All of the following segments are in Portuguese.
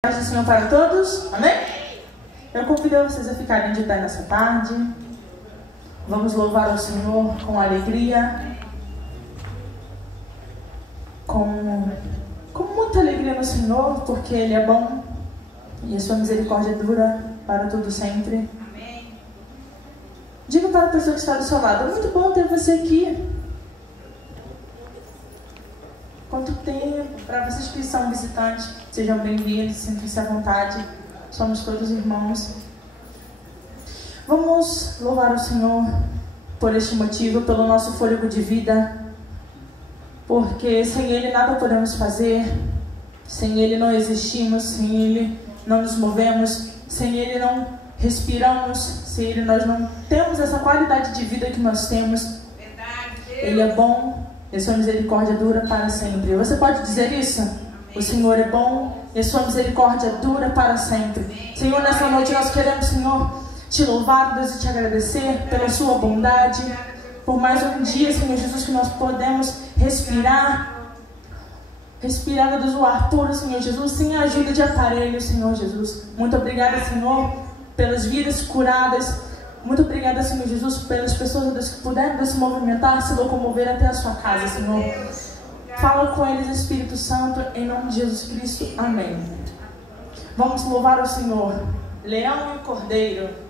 Paz do Senhor para todos, amém? Eu convido vocês a ficarem de pé nessa tarde. Vamos louvar o Senhor com alegria, com muita alegria no Senhor, porque Ele é bom e a sua misericórdia dura para todo sempre. Amém. Diga para a pessoa que está do seu lado: é muito bom ter você aqui. Quanto tempo, para vocês que são visitantes, sejam bem-vindos, sintam-se à vontade, somos todos irmãos. Vamos louvar o Senhor por este motivo, pelo nosso fôlego de vida, porque sem Ele nada podemos fazer, sem Ele não existimos, sem Ele não nos movemos, sem Ele não respiramos, sem Ele nós não temos essa qualidade de vida que nós temos. Ele é bom e a sua misericórdia dura para sempre. Você pode dizer isso? O Senhor é bom e a sua misericórdia dura para sempre. Senhor, nessa noite nós queremos, Senhor, te louvar, Deus, e te agradecer pela sua bondade, por mais um dia, Senhor Jesus, que nós podemos respirar, Deus, o ar puro, Senhor Jesus, sem a ajuda de aparelho, Senhor Jesus. Muito obrigada, Senhor, pelas vidas curadas. Muito obrigada, Senhor Jesus, pelas pessoas, Deus, que puderam se movimentar, se locomover até a sua casa, Senhor. Fala com eles, Espírito Santo, em nome de Jesus Cristo. Amém. Vamos louvar o Senhor. Leão e Cordeiro.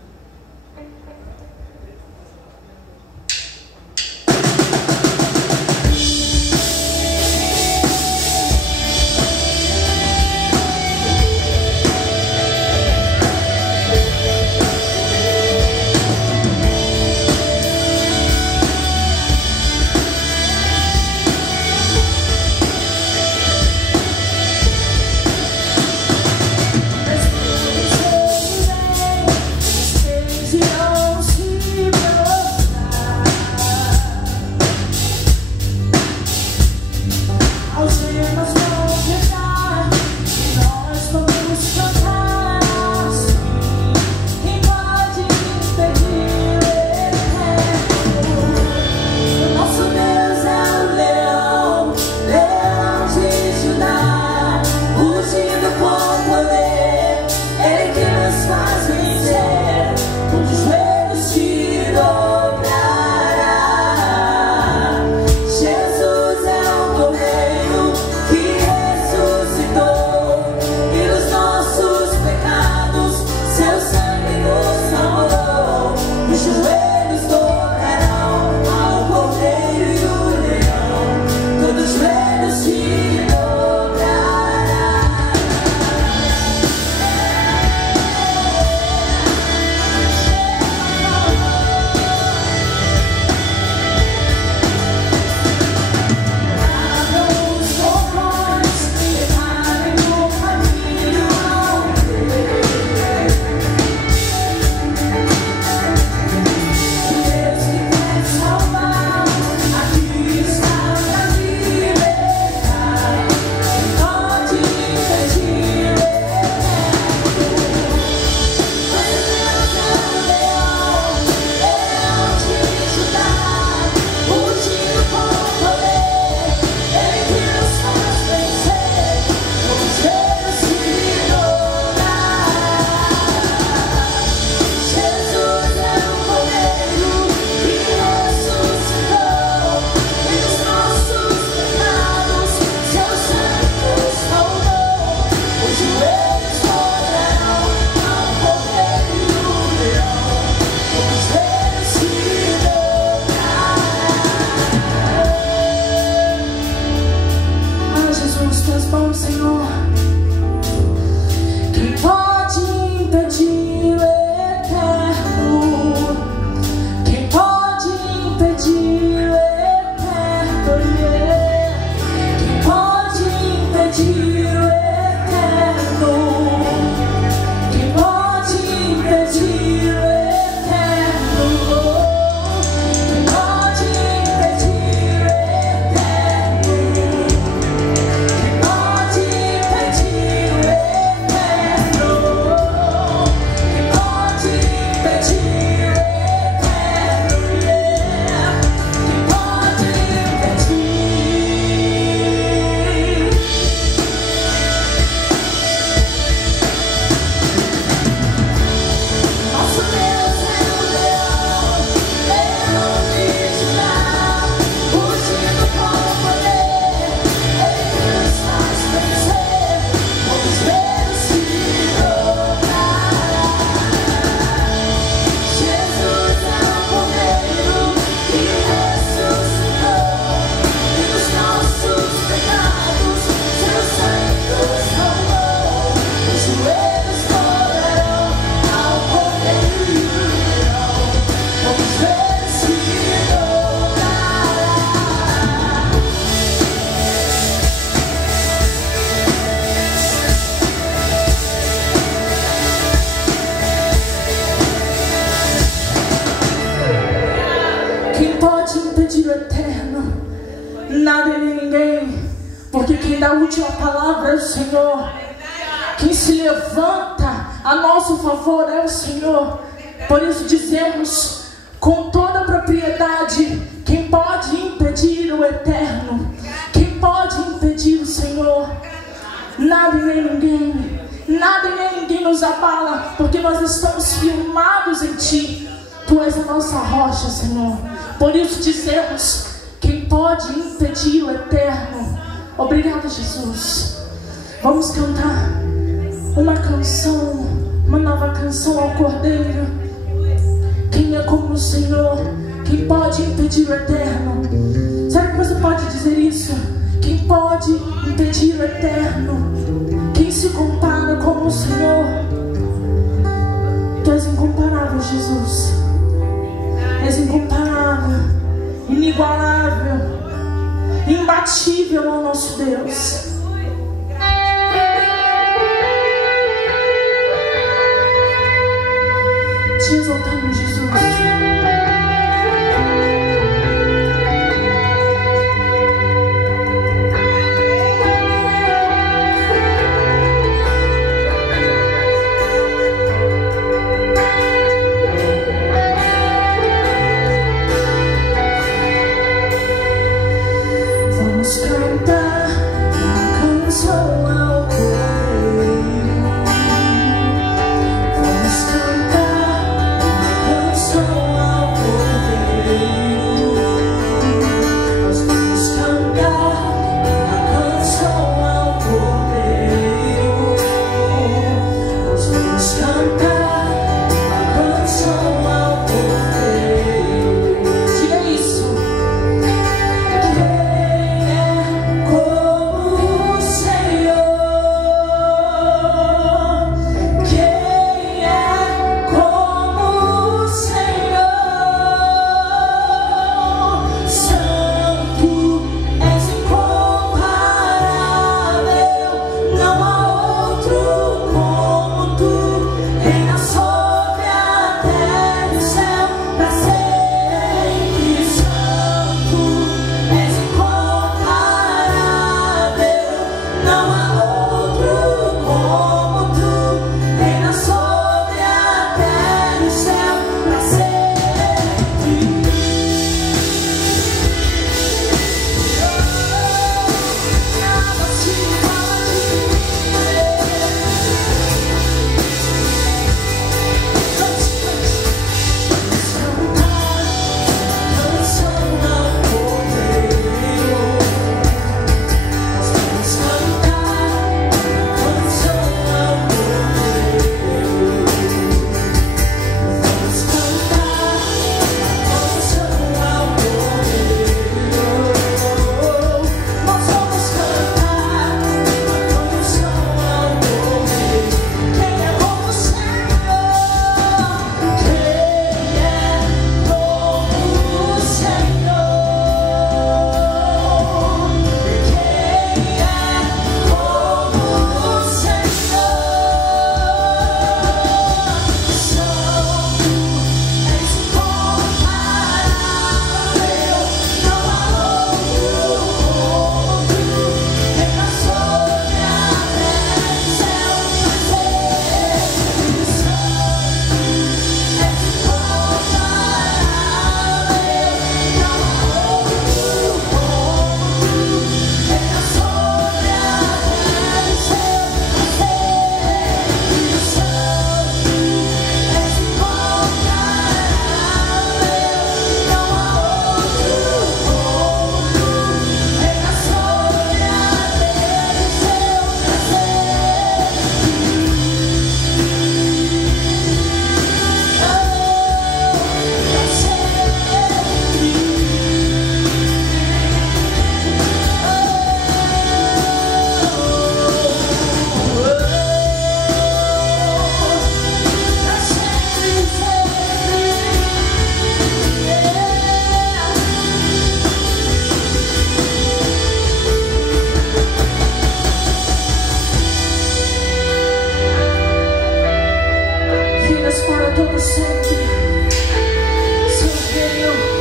Quem dá a última palavra é o Senhor. Quem se levanta a nosso favor é o Senhor. Por isso dizemos com toda a propriedade: quem pode impedir o eterno? Quem pode impedir o Senhor? Nada e nem ninguém. Nada e nem ninguém nos abala, porque nós estamos firmados em Ti. Tu és a nossa rocha, Senhor. Por isso dizemos: quem pode impedir o eterno? Obrigada, Jesus. Vamos cantar uma canção, uma nova canção ao Cordeiro. Quem é como o Senhor? Quem pode impedir o eterno? Será que você pode dizer isso? Quem pode impedir o eterno? Quem se compara com o Senhor? Tu és incomparável, Jesus. És incomparável, inigualável, imbatível é o nosso Deus. Te exaltamos, Jesus. Vamos cantar uma canção ao Cordeiro. Vamos cantar uma canção ao Cordeiro. Nós vamos cantar uma canção ao Cordeiro. Nós vamos cantar uma canção ao Cordeiro. Diga isso.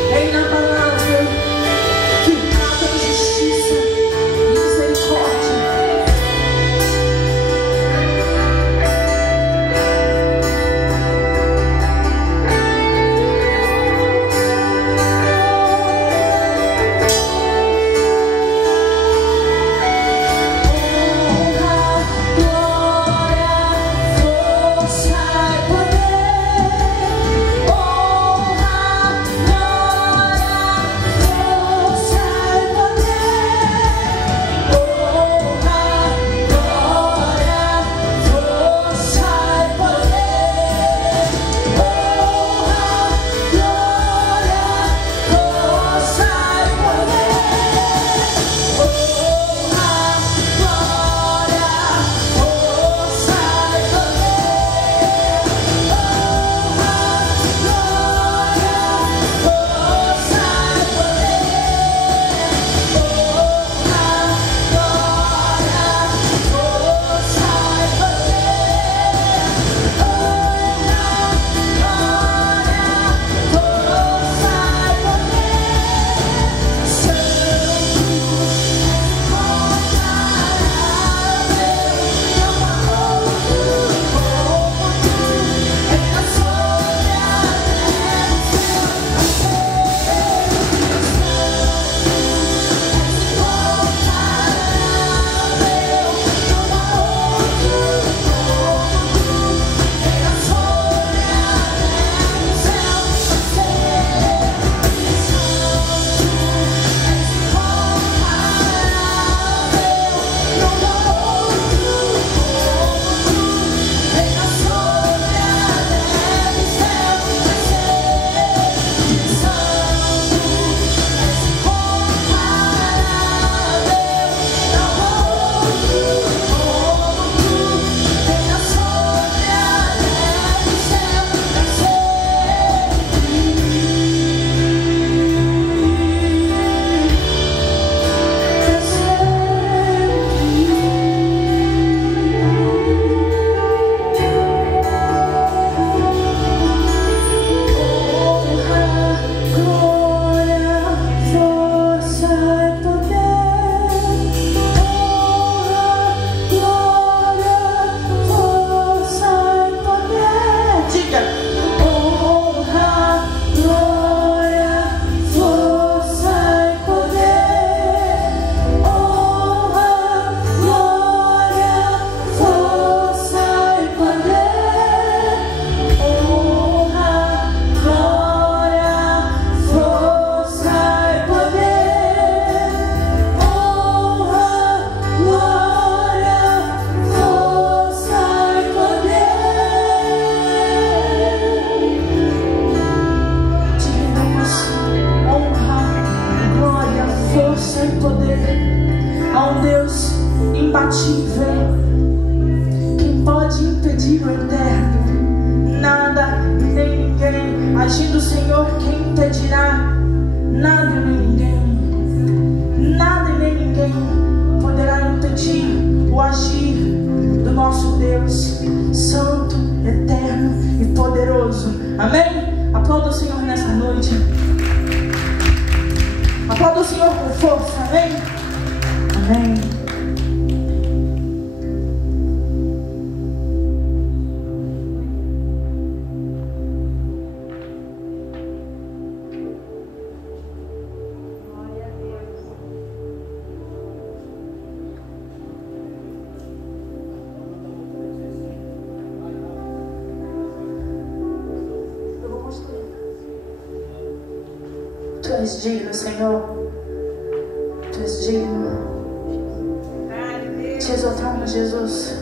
Inabalável, firmado em justiça e misericórdia. no eterno. Nada e nem ninguém. Agindo o Senhor, quem impedirá? Nada e nem ninguém. Nada e nem ninguém poderá impedir o agir do nosso Deus, santo, eterno e poderoso. Amém? Aplauda o Senhor nessa noite. Aplauda o Senhor com força. Amém? Amém. Tu és digno, Senhor. Tu és digno. Te exaltamos, Jesus.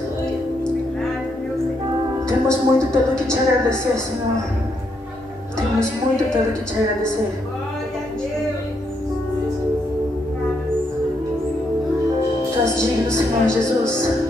Temos muito pelo que te agradecer, Senhor. Temos muito pelo que te agradecer. Tu és digno, Senhor Jesus.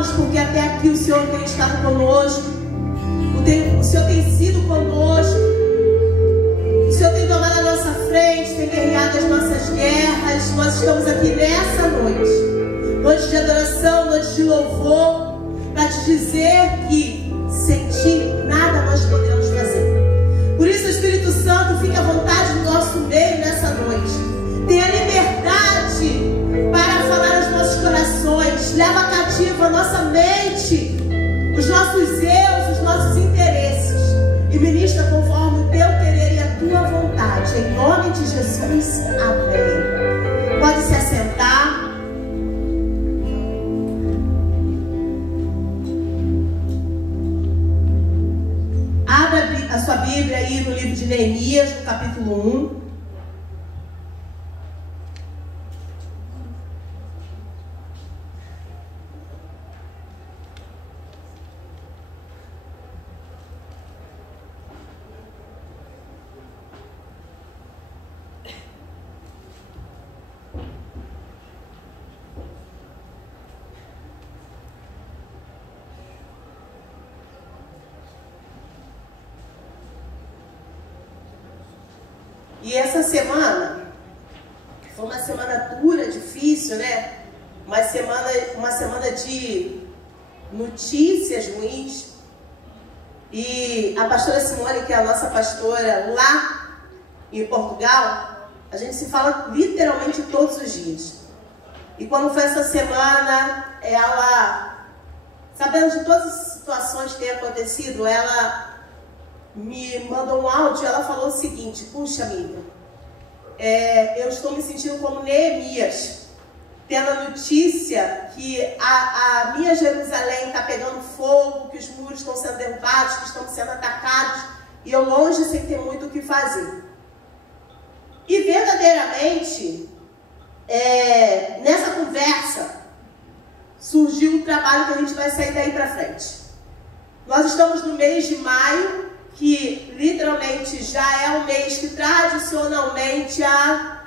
louvamos porque até aqui o Senhor tem estado conosco, o Senhor tem sido conosco, o Senhor tem tomado a nossa frente, tem guerreado as nossas guerras. Nós estamos aqui nessa noite, noite de adoração, noite de louvor, para te dizer que sem ti nada nós podemos fazer. Por isso, Espírito Santo, fique à vontade no nosso meio nessa noite. Tenha liberdade para falar aos nossos corações. Leva cativa a nossa mente, os nossos erros, os nossos interesses, e ministra conforme o teu querer e a tua vontade. Em nome de Jesus, amém. Pode se assentar. Abra a sua Bíblia aí no livro de Neemias, no capítulo 1. E essa semana foi uma semana dura, difícil, né? Uma semana de notícias ruins. E a pastora Simone, que é a nossa pastora lá em Portugal, a gente se fala literalmente todos os dias. E quando foi essa semana, ela, sabendo de todas as situações que têm acontecido, ela me mandou um áudio. Ela falou o seguinte: puxa, amiga, eu estou me sentindo como Neemias, tendo a notícia que a minha Jerusalém está pegando fogo, que os muros estão sendo derrubados, que estão sendo atacados, e eu longe sem ter muito o que fazer. E verdadeiramente, nessa conversa, surgiu um trabalho que a gente vai sair daí para frente. Nós estamos no mês de maio, que literalmente já é um mês que tradicionalmente há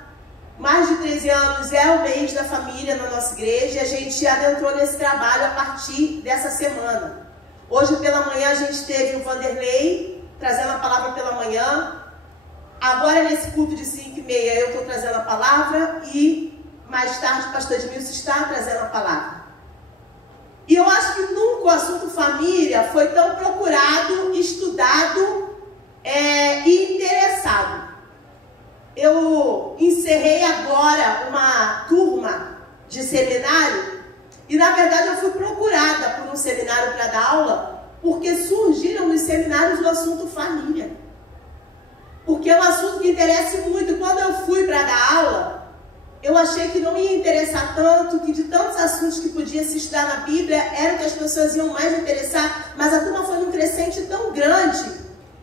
mais de 13 anos é o mês da família na nossa igreja. E a gente adentrou nesse trabalho a partir dessa semana. Hoje pela manhã a gente teve o Vanderlei trazendo a palavra pela manhã. Agora nesse culto de 5h30 eu estou trazendo a palavra, e mais tarde o pastor Edmilson está trazendo a palavra. E eu acho que nunca o assunto família foi tão procurado, estudado e interessado. Eu encerrei agora uma turma de seminário, e na verdade eu fui procurada por um seminário para dar aula, porque surgiram nos seminários o assunto família. Porque é um assunto que interessa muito. Quando eu fui para dar aula, eu achei que não ia interessar tanto, que de tantos assuntos que podia se estudar na Bíblia, era o que as pessoas iam mais interessar, mas a turma foi num crescente tão grande,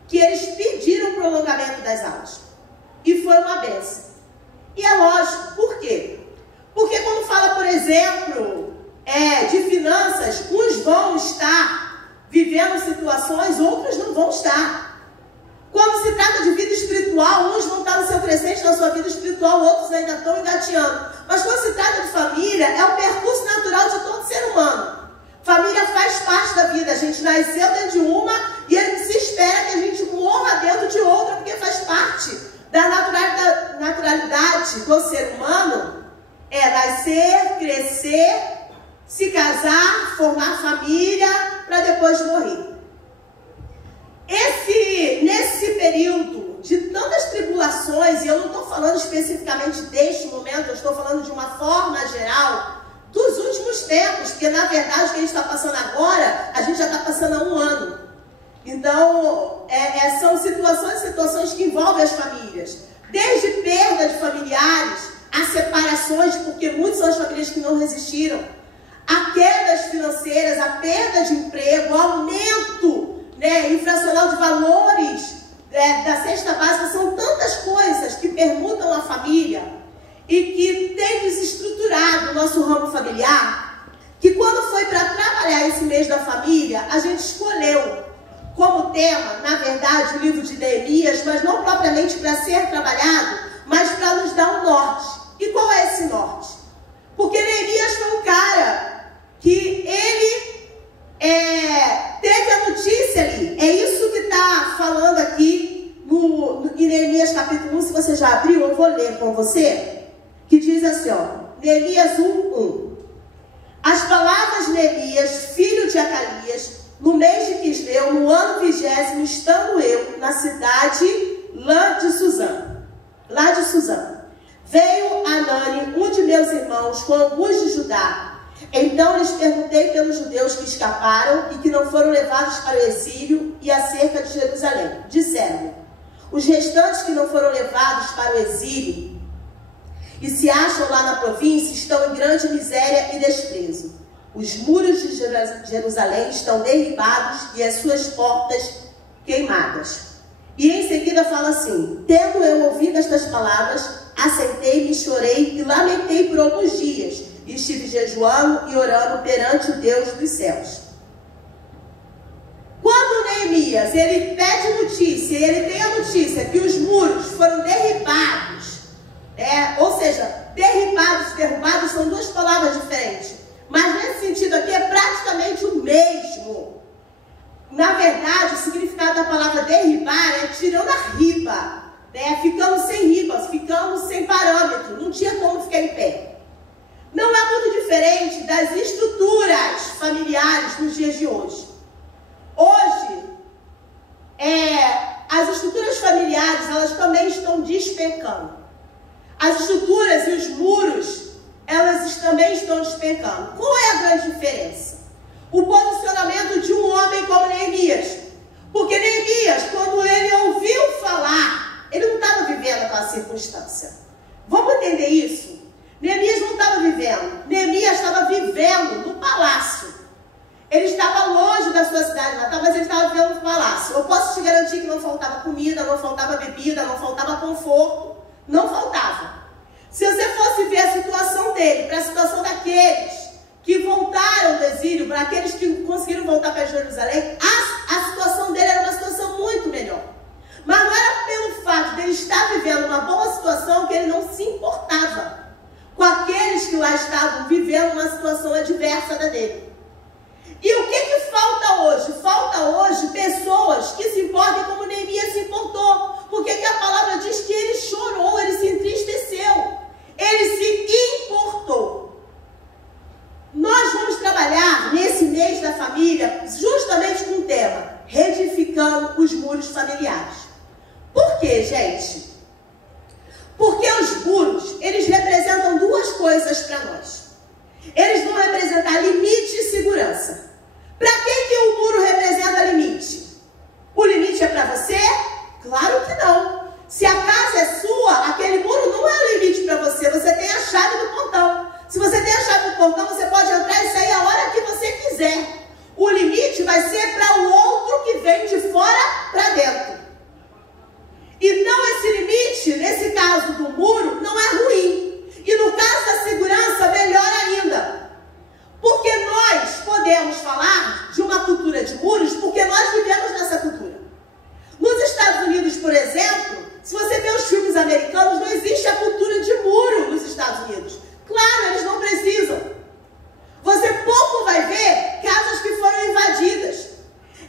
que eles pediram o prolongamento das aulas. E foi uma bênção. E é lógico, por quê? Porque quando fala, por exemplo, de finanças, uns vão estar vivendo situações, outros não vão estar. Quando se trata de vida espiritual, uns vão estar no seu crescente na sua vida espiritual, outros ainda estão engateando. Mas quando se trata de família, é o percurso natural de todo ser humano. Família faz parte da vida. A gente nasceu dentro de uma e a gente se espera que a gente morra dentro de outra, porque faz parte da naturalidade do ser humano. É nascer, crescer, se casar, formar família, para depois morrer. Nesse período de tantas tribulações, e eu não estou falando especificamente deste momento, eu estou falando de uma forma geral, dos últimos tempos, porque na verdade o que a gente está passando agora, a gente já está passando há um ano. Então, são situações que envolvem as famílias. Desde perda de familiares, a separações, porque muitas são as famílias que não resistiram, a quedas financeiras, a perda de emprego, o aumento inflacional de valores da cesta básica. São tantas coisas que permutam a família e que tem desestruturado o nosso ramo familiar, que quando foi para trabalhar esse mês da família, a gente escolheu como tema, na verdade, o livro de Neemias, mas não propriamente para ser trabalhado, mas para nos dar um norte. E qual é esse norte? Porque Neemias foi um cara que ele teve a notícia ali. É isso que está falando aqui em Neemias capítulo 1. Se você já abriu, eu vou ler com você. Que diz assim, ó, Neemias 1:1. As palavras de Neemias, filho de Acalias, no mês de Quisleu, no ano 20º, estando eu na cidade lá de Suzã. Veio Anani, um de meus irmãos, com alguns de Judá. Então lhes perguntei pelos judeus que escaparam e que não foram levados para o exílio e acerca de Jerusalém. Disseram-me, os restantes que não foram levados para o exílio e se acham lá na província estão em grande miséria e desprezo. Os muros de Jerusalém estão derribados e as suas portas queimadas. E em seguida fala assim, tendo eu ouvido estas palavras, assentei-me, chorei e lamentei por alguns dias. E estive jejuando e orando perante o Deus dos céus. Quando Neemias, ele pede notícia, ele tem a notícia que os muros foram derribados, ou seja, derrubados são duas palavras diferentes, mas nesse sentido aqui é praticamente o mesmo. Na verdade, o significado da palavra derribar é tirando a riba, ficando sem ribas, ficando sem parâmetro, não tinha como ficar em pé. Não é muito diferente das estruturas familiares nos dias de hoje. Hoje, as estruturas familiares, elas também estão despencando. As estruturas e os muros, elas também estão despencando. Qual é a grande diferença? O posicionamento de um homem como Neemias. Porque Neemias, quando ele ouviu falar, ele não estava vivendo aquela circunstância. Vamos entender isso? Neemias não estava vivendo. Neemias estava vivendo no palácio. Ele estava longe da sua cidade natal, mas ele estava vivendo no palácio. Eu posso te garantir que não faltava comida, não faltava bebida, não faltava conforto. Não faltava. Se você fosse ver a situação dele, para a situação daqueles que voltaram do exílio, para aqueles que conseguiram voltar para Jerusalém, a situação dele era uma situação muito melhor. Mas não era pelo fato de ele estar vivendo uma boa situação que ele não se importava com aqueles que lá estavam vivendo uma situação adversa da dele. E o que falta hoje? Falta hoje pessoas que se importem como Neemias se importou. Porque que a palavra diz que ele chorou, ele se entristeceu, ele se importou. Nós vamos trabalhar nesse mês da família justamente com o tema reedificando os muros familiares. Por quê, gente? Porque os muros, eles representam duas coisas para nós. Eles vão representar limite e segurança. Para que o muro representa limite? O limite é para você? Claro que não. Se a casa é sua, aquele muro não é o limite para você. Você tem a chave do portão. Se você tem a chave do portão, você pode entrar e sair a hora que você quiser. O limite vai ser para o outro que vem de fora para dentro. Então, esse limite, nesse caso do muro, não é ruim. E no caso da segurança, melhor ainda. Porque nós podemos falar de uma cultura de muros, porque nós vivemos nessa cultura. Nos Estados Unidos, por exemplo, se você vê os filmes americanos, não existe a cultura de muro nos Estados Unidos. Claro, eles não precisam. Você pouco vai ver casas que foram invadidas.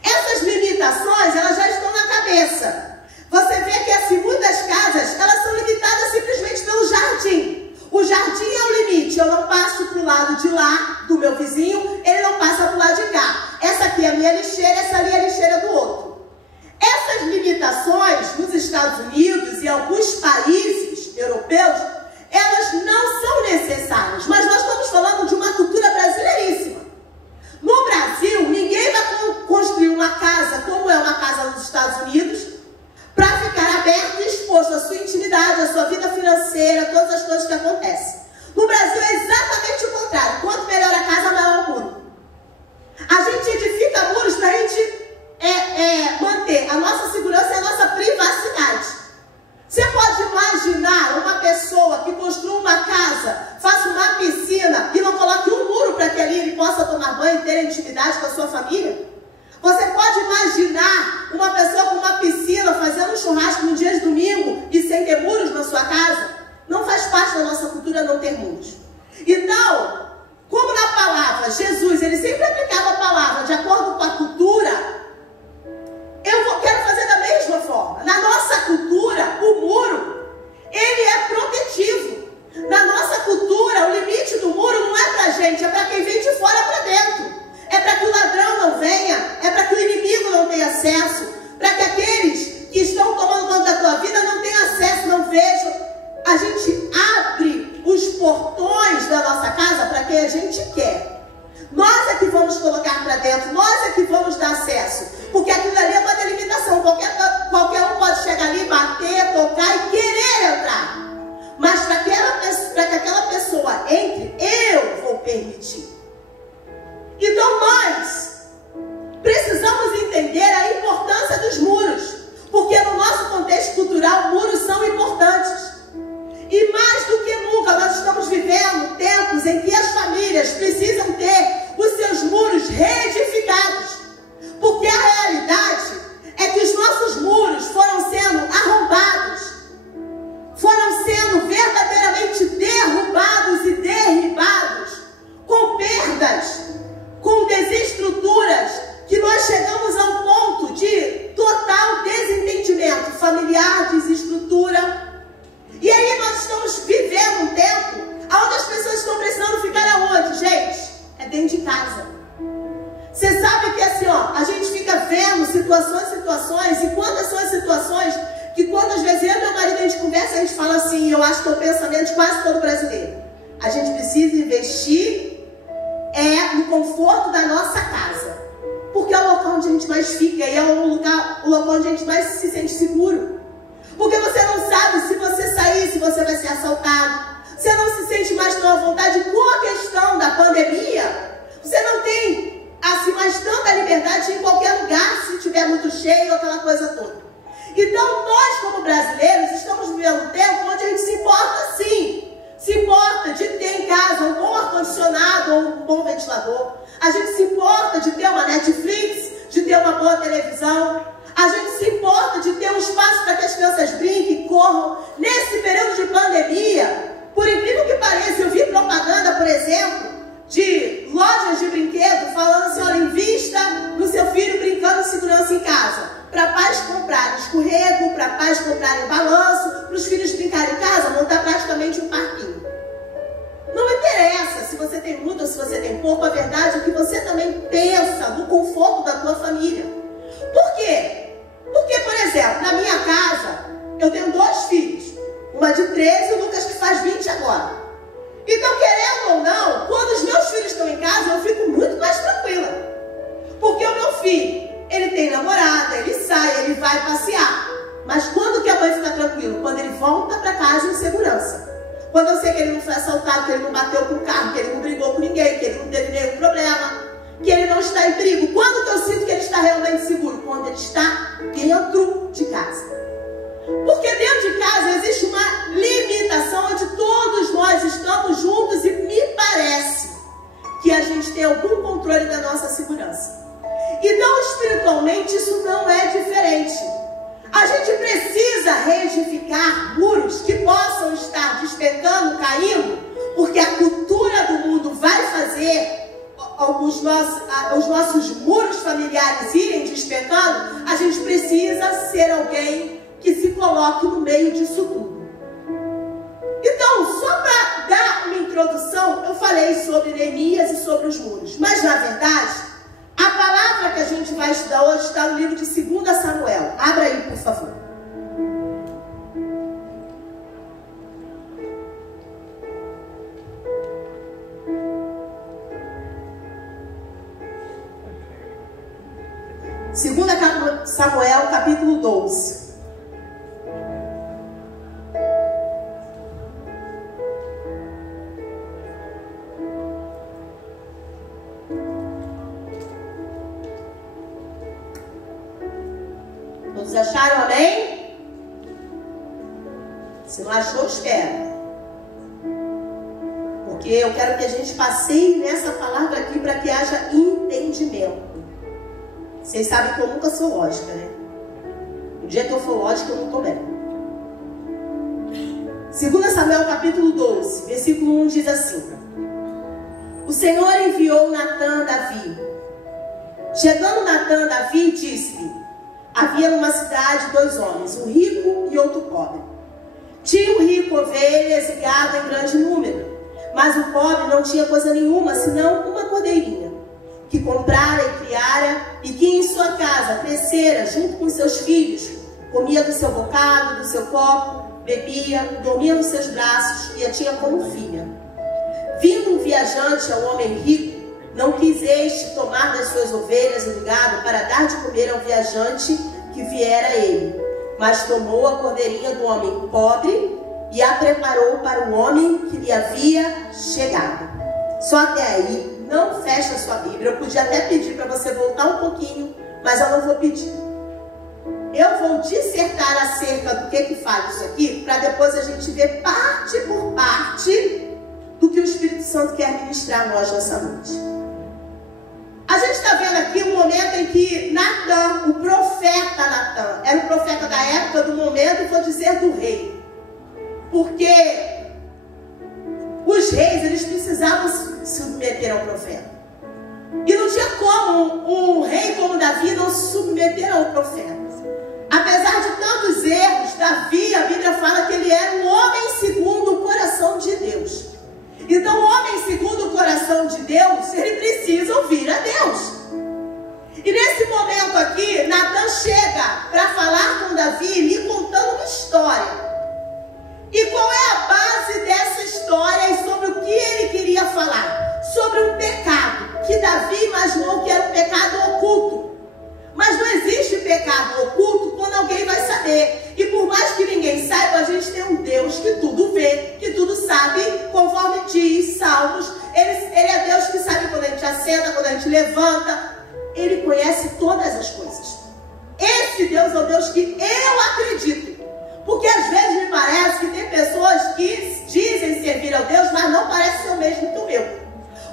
Essas limitações, elas já estão na cabeça. Você vê que assim, muitas casas, elas são limitadas simplesmente pelo jardim. O jardim é o limite. Eu não passo para o lado de lá, do meu vizinho, ele não passa para o lado de cá. Essa aqui é a minha lixeira, essa ali é a lixeira do outro. Essas limitações nos Estados Unidos e alguns países europeus, elas não são necessárias. Mas nós estamos falando de uma cultura brasileiríssima. No Brasil, ninguém vai construir uma casa como é uma casa nos Estados Unidos, para ficar aberto e exposto à sua intimidade, à sua vida financeira, todas as coisas que acontecem. No Brasil é exatamente o contrário. Quanto melhor a casa, maior o muro. A gente edifica muros para a gente manter a nossa segurança e a nossa privacidade. Você pode imaginar uma pessoa que construa uma casa, faça uma piscina e não coloque um muro para que ali ele possa tomar banho e ter intimidade com a sua família? Você pode imaginar uma pessoa com uma piscina fazendo um churrasco no dia de domingo e sem ter muros na sua casa? Não faz parte da nossa cultura não ter muros. Então, como na palavra, Jesus, ele sempre aplicava a palavra de acordo acesso, para que aqueles que estão tomando conta da tua vida não tenham acesso, não vejam. A gente abre os portões da nossa casa para quem a gente quer. Nós é que vamos colocar para dentro, nós é que vamos dar acesso, porque aquilo ali é uma delimitação. Qualquer um pode chegar ali, bater, tocar e querer entrar. Mas para que aquela pessoa entre, eu vou permitir. Então nós precisamos entender a importância dos muros, porque no nosso contexto cultural, muros são importantes. E mais do que nunca, nós estamos vivendo tempos em que as famílias precisam ter os seus muros reedificados. Porque a realidade é que os nossos muros foram sendo arrombados, foram sendo verdadeiramente derrubados e derribados, com perdas, com desestruturas, que nós chegamos ao ponto de total desentendimento familiar, desestrutura. E aí nós estamos vivendo um tempo onde as pessoas estão precisando ficar aonde, gente? É dentro de casa. Você sabe que assim, ó, a gente fica vendo situações, e quantas são as situações que quantas vezes eu e meu marido a gente conversa, a gente fala assim, eu acho que é o pensamento de quase todo brasileiro. A gente precisa investir no conforto da nossa casa. Porque é o local onde a gente mais fica e é o local onde a gente mais se sente seguro. Porque você não sabe se você sair, se você vai ser assaltado. Você não se sente mais tão à vontade com a questão da pandemia. Você não tem assim mais tanta liberdade em qualquer lugar se estiver muito cheio, aquela coisa toda. Então nós como brasileiros estamos vivendo um tempo onde a gente se importa sim. Se importa de ter em casa um bom ar-condicionado ou um bom ventilador. A gente se importa de ter uma Netflix, de ter uma boa televisão. A gente se importa de ter um espaço para que as crianças brinquem, corram. Nesse período de pandemia, por incrível que pareça, eu vi propaganda, por exemplo, de lojas de brinquedo falando assim, olha, invista no seu filho brincando de segurança em casa. Para pais comprarem escorrego, para pais comprarem balanço, para os filhos brincarem em casa, montar praticamente um parquinho. Não interessa se você tem muito ou se você tem pouco, a verdade é que você também pensa no conforto da tua família. Por quê? Porque, por exemplo, na minha casa, eu tenho 2 filhos. Uma de 13 e o Lucas que faz 20 agora. Então, querendo ou não, quando os meus filhos estão em casa, eu fico muito mais tranquila. Porque o meu filho, ele tem namorada, ele sai, ele vai passear. Mas quando que a mãe fica tranquila? Quando ele volta para casa em segurança. Quando eu sei que ele não foi assaltado, que ele não bateu com o carro, que ele não brigou com ninguém, que ele não teve nenhum problema, que ele não está em perigo. Quando que eu sinto que ele está realmente seguro? Quando ele está dentro de casa. Porque dentro de casa existe uma limitação onde todos nós estamos juntos e me parece que a gente tem algum controle da nossa segurança. Então, espiritualmente, isso não é diferente. A gente precisa reedificar muros que possam estar despencando, caindo, porque a cultura do mundo vai fazer os nossos muros familiares irem despencando. A gente precisa ser alguém que se coloque no meio disso tudo. Então, só para dar uma introdução, eu falei sobre Neemias e sobre os muros. Mas, na verdade, a palavra que a gente vai estudar hoje está no livro de 2 Samuel. Abra aí, por favor. Segunda Samuel, capítulo 12. Todos acharam, amém? Se não achou, espera. Porque eu quero que a gente passeie nessa palavra aqui para que haja entendimento. Vocês sabem que eu nunca sou lógica, né? O dia que eu for lógica, eu não estou bem. 2 Samuel capítulo 12, versículo 1 diz assim: O Senhor enviou Natã a Davi. Chegando Natã a Davi, disse-lhe: Havia numa cidade 2 homens, um rico e outro pobre. Tinha o rico ovelhas e gado em grande número, mas o pobre não tinha coisa nenhuma, senão uma cordeirinha, que comprara e criara, e que em sua casa crescera junto com seus filhos, comia do seu bocado, do seu copo, bebia, dormia nos seus braços e a tinha como filha. Vindo um viajante ao homem rico, não quis este tomar das suas ovelhas e do gado para dar de comer ao viajante que viera a ele, mas tomou a cordeirinha do homem pobre e a preparou para o homem que lhe havia chegado. Só até aí, não fecha a sua Bíblia. Eu podia até pedir para você voltar um pouquinho, mas eu não vou pedir. Eu vou dissertar acerca do que fala isso aqui, para depois a gente ver parte por parte do que o Espírito Santo quer ministrar a nós nessa noite. A gente está vendo aqui um momento em que Natã, o profeta Natã, era o profeta da época, do momento, vou dizer, do rei. Porque os reis, eles precisavam se submeter ao profeta. E não tinha como um rei como Davi não se submeter ao profeta. Apesar de tantos erros, Davi, a Bíblia fala que ele era um homem segundo o coração de Deus. Então, o homem segundo o coração de Deus, ele precisa ouvir a Deus. E nesse momento aqui, Natã chega para falar com Davi, lhe contando uma história. E qual é a base dessa história e sobre o que ele queria falar? Sobre um pecado, que Davi imaginou que era um pecado oculto. Mas não existe pecado oculto quando alguém vai saber. E por mais que ninguém saiba, a gente tem um Deus que tudo vê, que tudo sabe, conforme diz Salmos. Ele é Deus que sabe quando a gente assenta, quando a gente levanta. Ele conhece todas as coisas. Esse Deus é o Deus que eu acredito. Porque às vezes me parece que tem pessoas que dizem servir ao Deus, mas não parece ser o mesmo que o meu.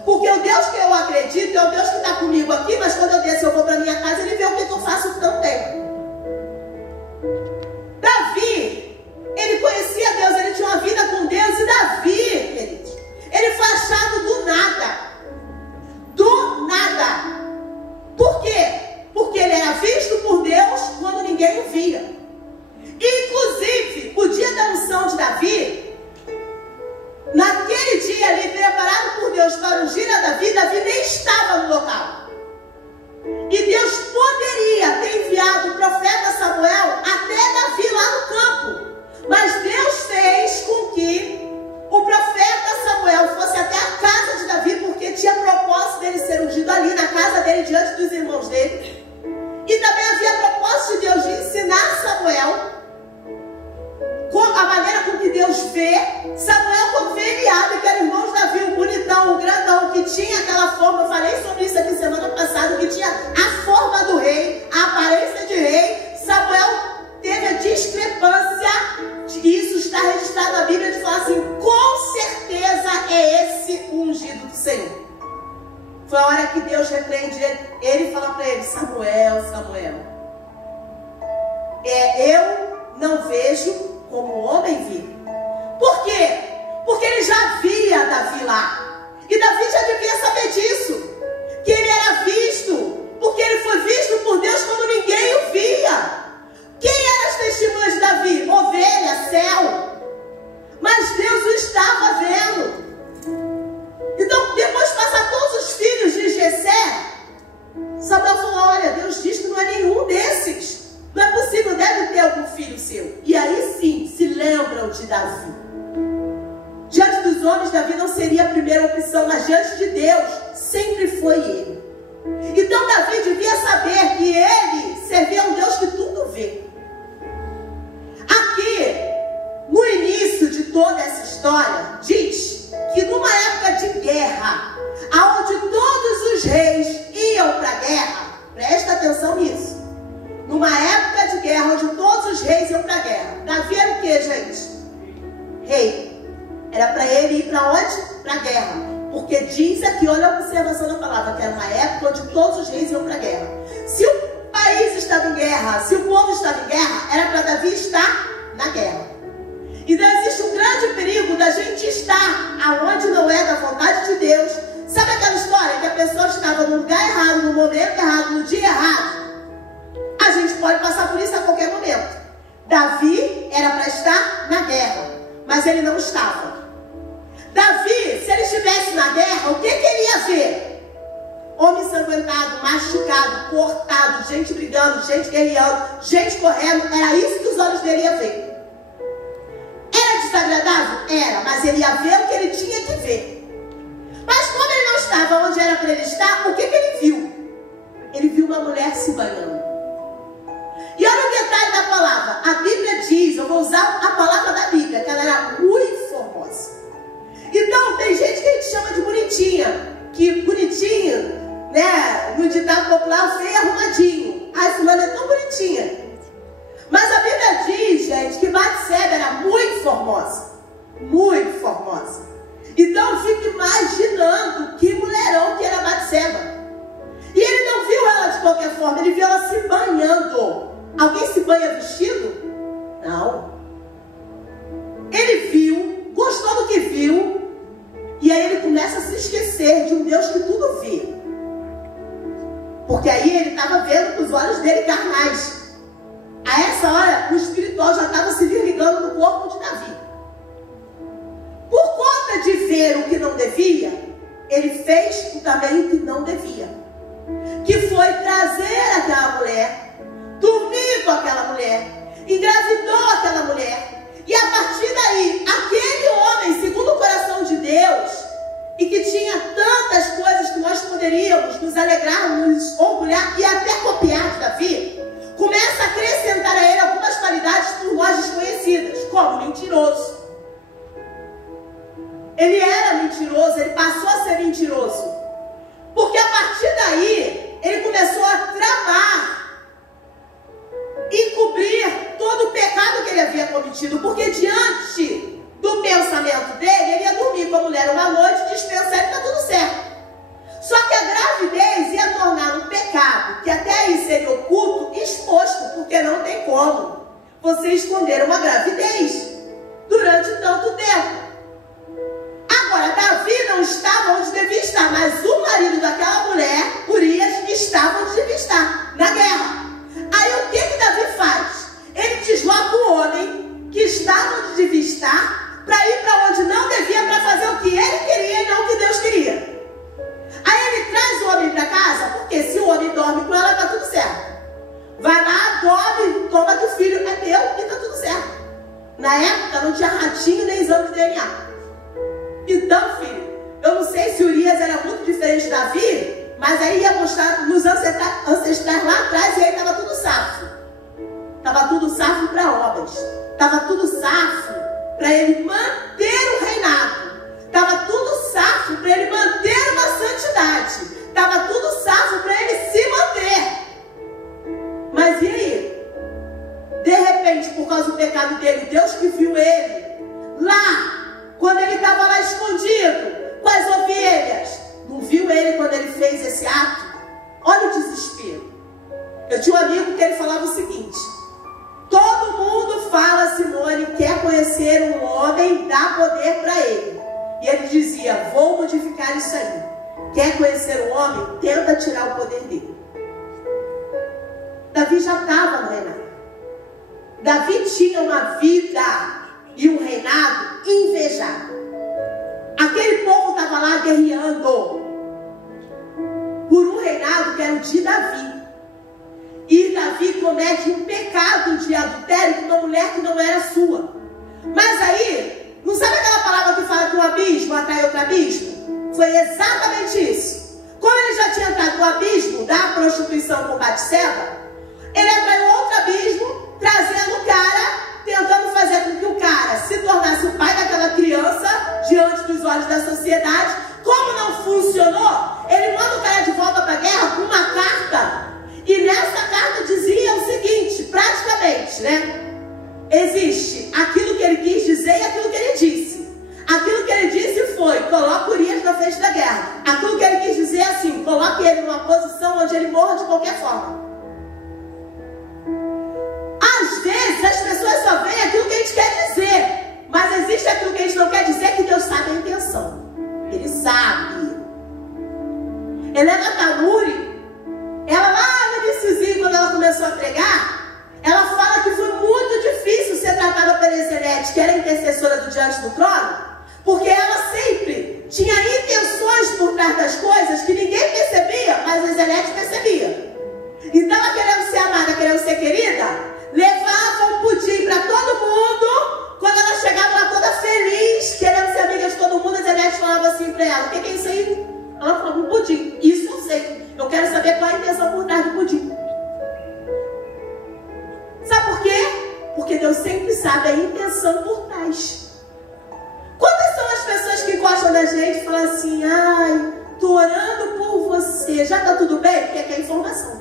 Porque o Deus que eu acredito é o Deus que está comigo aqui, mas quando eu desço, eu vou para minha casa, ele vê o que eu faço também. Davi, ele conhecia Deus, ele tinha uma vida com Deus. E Davi, queridos, ele foi achado do nada. Do nada. Por quê? Porque ele era visto por Deus quando ninguém o via. Inclusive, o dia da unção de Davi, naquele dia ali, preparado por Deus para ungir a Davi, Davi nem estava no local. E Deus poderia ter enviado o profeta Samuel até Davi lá no campo. Mas Deus fez com que o profeta Samuel fosse até a casa de Davi, porque tinha propósito dele ser ungido ali na casa dele, diante dos irmãos dele. E também havia propósito de Deus de ensinar Samuel a maneira com que Deus vê. Samuel, quando vê Eliabe, que era irmão de Davi, o bonitão, o grandão, que tinha aquela forma, eu falei sobre isso aqui semana passada, que tinha a forma do rei, a aparência de rei. Samuel teve a discrepância, e isso está registrado na Bíblia, de falar assim: com certeza é esse o ungido do Senhor. Foi a hora que Deus repreende ele e fala para ele: Samuel, Samuel, eu não vejo como o homem vê. Por quê? Porque ele já via Davi lá. E Davi já devia saber disso. Que ele era visto. Porque ele foi visto por Deus quando ninguém o via. Quem eram as testemunhas de Davi? Ovelha, céu. Mas Deus o estava vendo. Então, depois de passar todos os filhos de Jessé, Samuel falou: olha, Deus diz que não é nenhum desses. Não é possível, deve ter algum filho seu. E aí sim, se lembram de Davi. Diante dos homens, Davi não seria a primeira opção, mas diante de Deus, sempre foi ele. Então Davi devia saber que ele servia a um Deus que tudo vê. Aqui, no início de toda essa história, diz que numa época de guerra, onde todos os reis iam para a guerra, presta atenção nisso. Numa época de guerra, onde todos os reis iam para a guerra. Davi era o que, gente? Rei. Era para ele ir para onde? Para a guerra. Porque diz aqui, olha a observação da palavra, que era uma época onde todos os reis iam para a guerra. Se o país estava em guerra, se o povo estava em guerra, era para Davi estar na guerra. Então existe um grande perigo da gente estar aonde não é da vontade de Deus. Sabe aquela história que a pessoa estava no lugar errado, no momento errado, no dia errado? A gente pode passar por isso a qualquer momento. Davi era para estar na guerra, mas ele não estava. Davi, se ele estivesse na guerra, o que ele ia ver? homem ensanguentado, machucado, cortado, gente brigando, gente guerreando, gente correndo. Era isso que os olhos dele iam ver. Era desagradável? Era, mas ele ia ver o que ele tinha que ver. Mas como ele não estava onde era para ele estar, o que ele viu? Ele viu uma mulher se banhando. E olha o detalhe da palavra. A Bíblia diz, eu vou usar a palavra da Bíblia, que ela era muito formosa. Então, tem gente que a gente chama de bonitinha. Que bonitinho, né? No ditado popular, feio e arrumadinho. Ai, fulano é tão bonitinha. Mas a Bíblia diz, gente, que Batseba era muito formosa. Muito formosa. Então, eu fico imaginando que mulherão que era Batseba. E ele não viu ela de qualquer forma, ele viu ela se banhando. Alguém se banha vestido? Não. Ele viu, gostou do que viu, e aí ele começa a se esquecer de um Deus que tudo vê. Porque aí ele estava vendo com os olhos dele carnais. A essa hora, o espiritual já estava se desligando do corpo de Davi. Por conta de ver o que não devia, ele fez também o que não devia. Que foi trazer aquela mulher, dormir com aquela mulher, engravidou aquela mulher. E a partir daí, aquele homem, segundo o coração de Deus, e que tinha tantas coisas que nós poderíamos nos alegrar, nos orgulhar e até copiar de Davi, começa a acrescentar a ele algumas qualidades por nós desconhecidas, como mentiroso. Ele era mentiroso, ele passou a ser mentiroso. Porque a partir daí, ele começou a tramar, encobrir todo o pecado que ele havia cometido. Porque diante do pensamento dele, ele ia dormir com a mulher uma noite, dispensar e está tudo certo. Só que a gravidez ia tornar um pecado, que até aí seria oculto, exposto, porque não tem como você esconder uma gravidez durante tanto tempo. Agora, Davi não estava onde devia estar, mas o marido daquela mulher, Urias, estava onde devia estar, na guerra. Aí o que Davi faz? Ele desloca o homem que estava onde devia estar para ir para onde não devia, para fazer o que ele queria e não o que Deus queria. Aí ele traz o homem para casa, porque se o homem dorme com ela, está tudo certo. Vai lá, dorme, toma que o filho é teu e está tudo certo. Na época não tinha ratinho nem exame de DNA. Então, filho, eu não sei se Urias era muito diferente de Davi, mas aí ia mostrar nos ancestrais lá atrás e aí estava tudo safo. Estava tudo safo para obras. Estava tudo safo para ele manter o reinado. Estava tudo safo para ele manter uma santidade. Estava tudo safo para ele se manter. Mas e aí? De repente, por causa do pecado dele, Deus que viu ele lá, quando ele estava lá escondido com as ovelhas, não viu ele quando ele fez esse ato? Olha o desespero. Eu tinha um amigo que ele falava o seguinte: todo mundo fala, Simone, quer conhecer um homem, dá poder para ele. E ele dizia, vou modificar isso aí. Quer conhecer um homem, tenta tirar o poder dele. Davi já estava no reinado. Davi tinha uma vida e um reinado invejável. Aquele povo estava lá guerreando por um reinado que era o de Davi. E Davi comete um pecado de adultério com uma mulher que não era sua. Mas aí, não sabe aquela palavra que fala que um abismo atrai outro abismo? Foi exatamente isso. Como ele já tinha entrado no abismo da prostituição com Batseba, ele atraiu outro abismo, trazendo o cara, tentando fazer com que o cara se tornasse o pai daquela criança diante dos olhos da sociedade. Como não funcionou, ele manda o cara de volta para a guerra com uma carta. E nessa carta dizia o seguinte, praticamente, né? Existe aquilo que ele quis dizer e aquilo que ele disse. Aquilo que ele disse foi, coloque Urias na frente da guerra. Aquilo que ele quis dizer é assim, coloque ele numa posição onde ele morra de qualquer forma. Às vezes as pessoas só veem aquilo que a gente quer dizer, mas existe aquilo que a gente não quer dizer, que Deus sabe a intenção. Ele sabe. Helena Tamuri, ela lá no iniciozinho, quando ela começou a pregar, ela fala que foi muito difícil ser tratada pela Elisabeth, que era intercessora do diante do trono, porque ela sempre tinha intenções por trás das coisas que ninguém percebia, Zenete percebia. Então, ela querendo ser amada, querendo ser querida, levava um pudim para todo mundo. Quando ela chegava lá toda feliz, querendo ser amiga de todo mundo, a Zenete falava assim para ela: o que é isso aí? Ela falava: um pudim. Isso eu sei. Eu quero saber qual é a intenção por trás do pudim. Sabe por quê? Porque Deus sempre sabe a intenção por trás. Quantas são as pessoas que gostam da gente e falam assim: ai, tô orando por você, já tá tudo bem? Porque quer informação.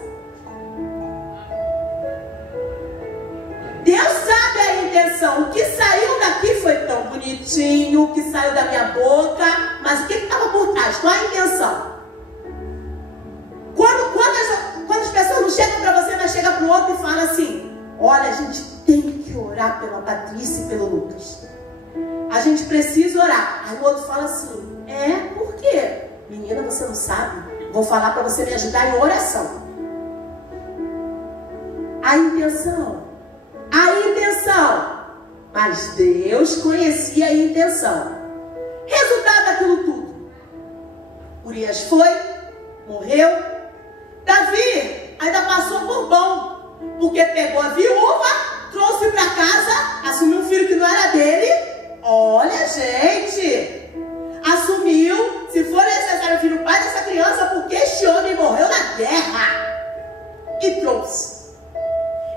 Deus sabe a intenção. O que saiu daqui foi tão bonitinho, o que saiu da minha boca, mas o que estava por trás? Qual a intenção? Quando as pessoas não chegam para você, mas chegam para o outro e falam assim: olha, a gente tem que orar pela Patrícia e pelo Lucas. A gente precisa orar. Aí o outro fala assim: por quê? Menina, você não sabe? Vou falar para você me ajudar em oração. A intenção. Mas Deus conhecia a intenção. Resultado daquilo tudo: Urias foi, morreu. Davi ainda passou por bom, porque pegou a viúva, trouxe para casa, assumiu um filho que não era dele. Olha, gente, assumiu, se for necessário, o filho pai dessa criança, porque este homem morreu na guerra. E trouxe.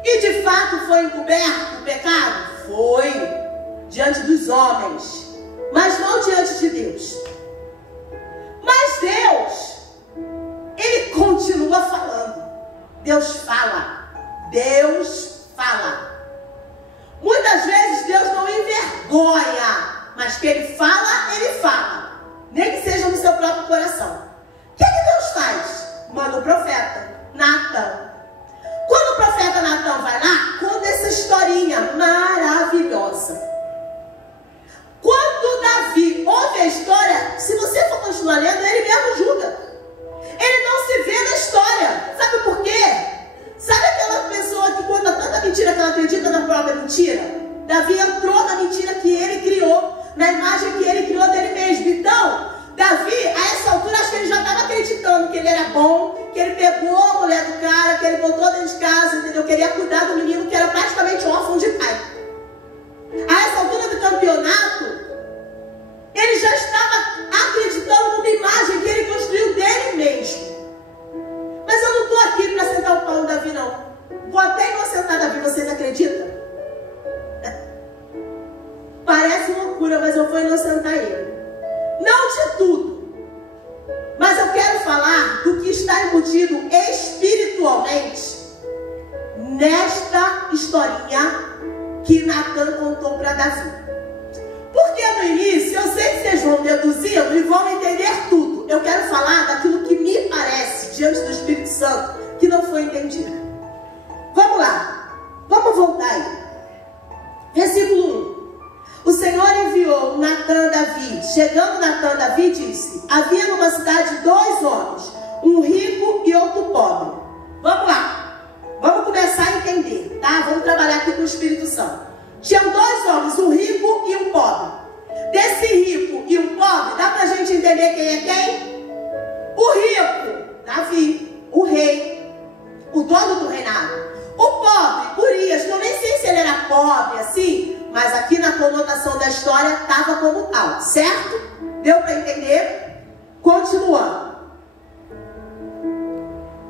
E de fato foi encoberto o pecado? Foi, diante dos homens, mas não diante de Deus. Mas Deus, Ele continua falando. Deus fala. Deus fala. Muitas vezes Deus não envergonha, mas que Ele fala. Nem que seja no seu próprio coração. O que Deus faz? Manda o profeta Natan. Quando o profeta Natan vai lá, conta essa historinha maravilhosa. Quando Davi ouve a história, se você for continuar lendo, ele mesmo julga. Ele não se vê na história. Sabe por quê? Sabe aquela pessoa que conta tanta mentira que ela acredita na própria mentira? Davi entrou na mentira que ele criou, na imagem que ele criou dele mesmo. Então, Davi, a essa altura, acho que ele já estava acreditando que ele era bom, que ele pegou a mulher do cara, que ele botou dentro de casa, entendeu? Queria cuidar do menino que era praticamente órfão de pai. A essa altura do campeonato, ele já estava acreditando numa imagem que ele construiu dele mesmo. Mas eu não estou aqui para sentar o pau no Davi, não. Vou até inocentar Davi, vocês acreditam? Parece loucura, mas eu vou inocentar ele. Não de tudo, mas eu quero falar do que está embutido espiritualmente nesta historinha que Natan contou para Davi. Porque no início, eu sei que vocês vão deduzindo e vão entender tudo. Eu quero falar daquilo que me parece, diante do Espírito Santo, que não foi entendido. Vamos lá, vamos voltar aí. Versículo 1. O Senhor enviou Natan a Davi. Chegando Natan a Davi, disse: havia numa cidade 2 homens, um rico e outro pobre. Vamos lá, vamos começar a entender, tá? Vamos trabalhar aqui com o Espírito Santo. Tinham 2 homens, um rico e um pobre. Desse rico e um pobre, dá pra gente entender quem é quem? O rico, Davi, o rei, o dono do reinado. O pobre, Urias, que eu nem sei se ele era pobre assim, mas aqui na conotação da história estava como tal, certo? Deu para entender? Continuando.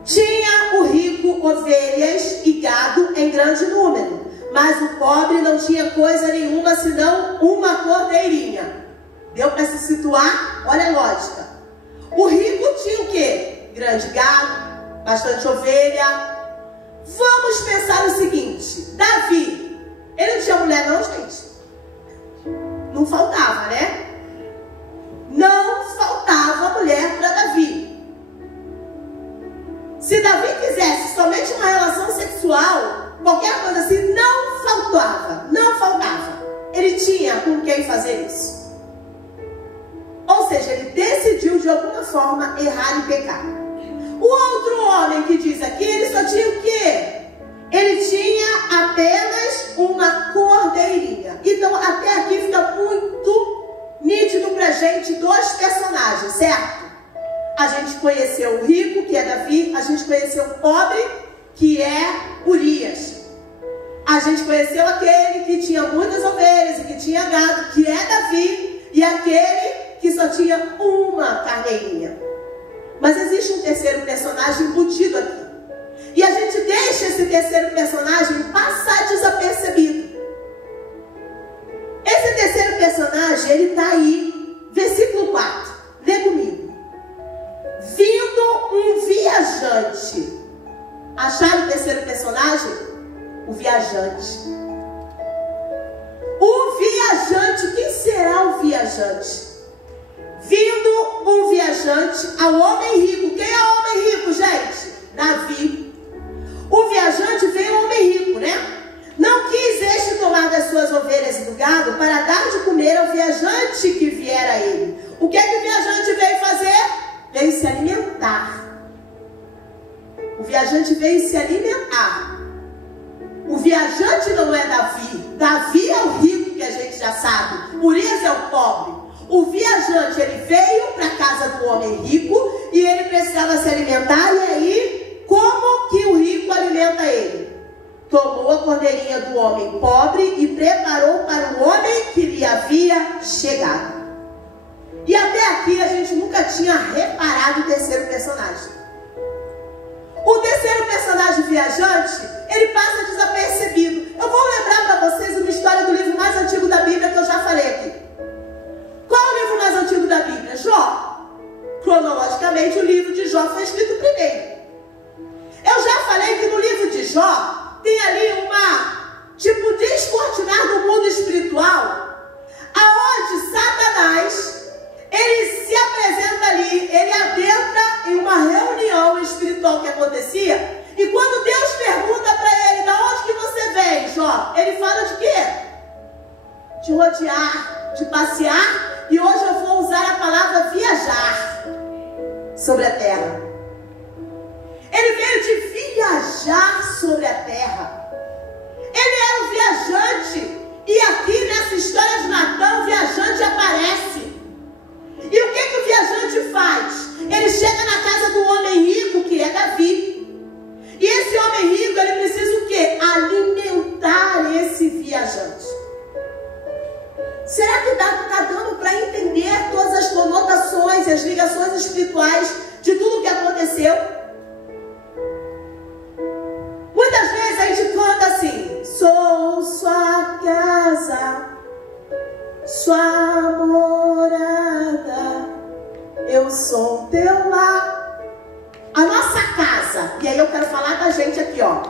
Tinha o rico ovelhas e gado em grande número, mas o pobre não tinha coisa nenhuma senão uma cordeirinha. Deu para se situar? Olha a lógica. O rico tinha o quê? Grande gado, bastante ovelha. Vamos pensar o seguinte: Davi, ele não tinha mulher não, gente? Não faltava, né? Não faltava mulher para Davi. Se Davi quisesse somente uma relação sexual, qualquer coisa assim, não faltava. Não faltava. Ele tinha com quem fazer isso. Ou seja, ele decidiu de alguma forma errar e pecar. O outro homem que diz aqui, ele só tinha o quê? Ele tinha apenas uma cordeirinha. Então, até aqui fica muito nítido pra gente 2 personagens, certo? a gente conheceu o rico, que é Davi, a gente conheceu o pobre, que é Urias. A gente conheceu aquele que tinha muitas ovelhas e que tinha gado, que é Davi, e aquele que só tinha uma carneirinha. Mas existe um terceiro personagem embutido aqui. E a gente deixa esse terceiro personagem passar desapercebido. Esse terceiro personagem, ele está aí, versículo 4. Lê comigo. Vindo um viajante. Acharam o terceiro personagem? O viajante. O viajante, quem será o viajante? Vindo um viajante ao homem rico. Quem é o homem rico, gente? Davi. O viajante veio ao homem rico, né? Não quis este tomar das suas ovelhas e do gado para dar de comer ao viajante que viera a ele. O que é que o viajante veio fazer? Veio se alimentar. O viajante veio se alimentar. O viajante não é Davi. Davi é o rico, que a gente já sabe. Urias é o pobre. O viajante, ele veio para a casa do homem rico e ele precisava se alimentar. E aí, como que o rico alimenta ele? Tomou a cordeirinha do homem pobre e preparou para o homem que lhe havia chegado. E até aqui a gente nunca tinha reparado o terceiro personagem. O terceiro personagem viajante, ele passa desapercebido. Eu vou lembrar para vocês uma história do livro mais antigo da Bíblia que eu já falei aqui. Qual é o livro mais antigo da Bíblia? Jó. Cronologicamente, o livro de Jó foi escrito primeiro. Eu já falei que no livro de Jó tem ali tipo descortinar do mundo espiritual, aonde Satanás, ele se apresenta ali, ele adentra em uma reunião espiritual que acontecia, e quando Deus pergunta para ele, da onde que você vem, Jó? Ele fala de quê? De rodear, de passear, e hoje eu vou usar a palavra viajar sobre a terra. Ele veio de viajar sobre a terra. Ele era um viajante, e aqui nessa história de Natan, o viajante aparece. E o que o viajante faz? Ele chega na casa do homem rico, que é Davi. E esse homem rico, ele precisa o quê? Alimentar esse viajante. Será que está dando para entender todas as conotações e as ligações espirituais de tudo o que aconteceu? Muitas vezes a gente canta assim: sou sua casa, sua morada, eu sou teu lar. A nossa casa, e aí eu quero falar da gente aqui, ó,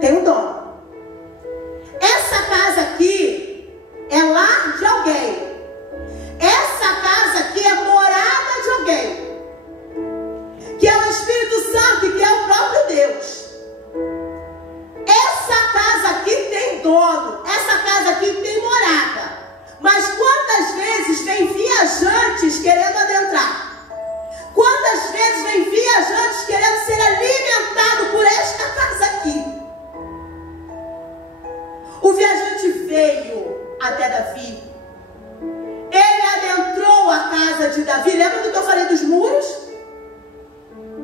tem um dono. Essa casa aqui é lar de alguém. Essa casa aqui é morada de alguém, que é o Espírito Santo e que é o próprio Deus. Essa casa aqui tem dono, essa casa aqui tem morada. Mas quantas vezes vem viajantes querendo adentrar? Quantas vezes vem viajantes querendo ser alimentados por esta casa aqui? O viajante veio até Davi. Ele adentrou a casa de Davi. Lembra do que eu falei dos muros?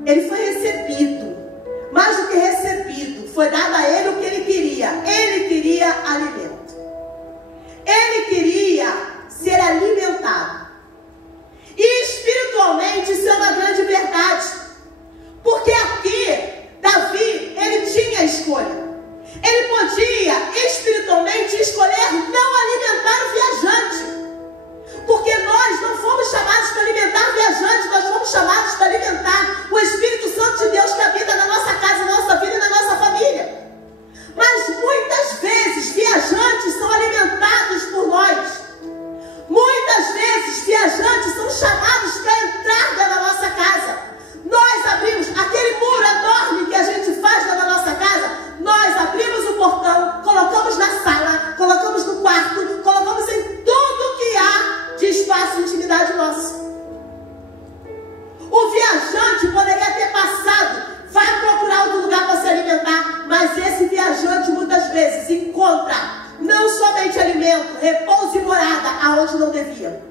Ele foi recebido. Mais do que recebido, foi dado a ele o que ele queria. Ele queria alimento. Ele queria ser alimentado. E espiritualmente isso é uma grande verdade. Porque aqui, Davi, ele tinha a escolha. Ele podia espiritualmente escolher não alimentar o viajante. Porque nós não fomos chamados para alimentar viajantes, nós fomos chamados para alimentar o Espírito Santo de Deus que habita na nossa casa, na nossa vida e na nossa família. Mas muitas vezes viajantes são alimentados por nós. Muitas vezes viajantes são chamados para entrar dentro da nossa casa. Nós abrimos aquele muro enorme que a gente faz dentro da nossa casa. Nós abrimos o portão, colocamos na sala, colocamos no quarto, colocamos em tudo que há de espaço de intimidade nosso. O viajante poderia ter passado, vai procurar outro lugar para se alimentar, mas esse viajante muitas vezes encontra não somente alimento, repouso e morada aonde não devia.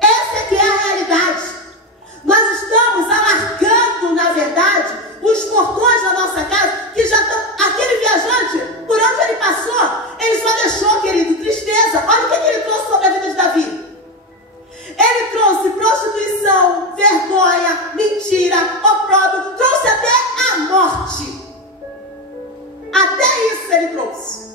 Essa é que é a realidade verdade. Nós estamos alargando, na verdade, os portões da nossa casa, que já estão... Aquele viajante, por onde ele passou, ele só deixou, querido, tristeza. Olha o que ele trouxe sobre a vida de Davi. Ele trouxe prostituição, vergonha, mentira, opróbrio, trouxe até a morte. Até isso ele trouxe.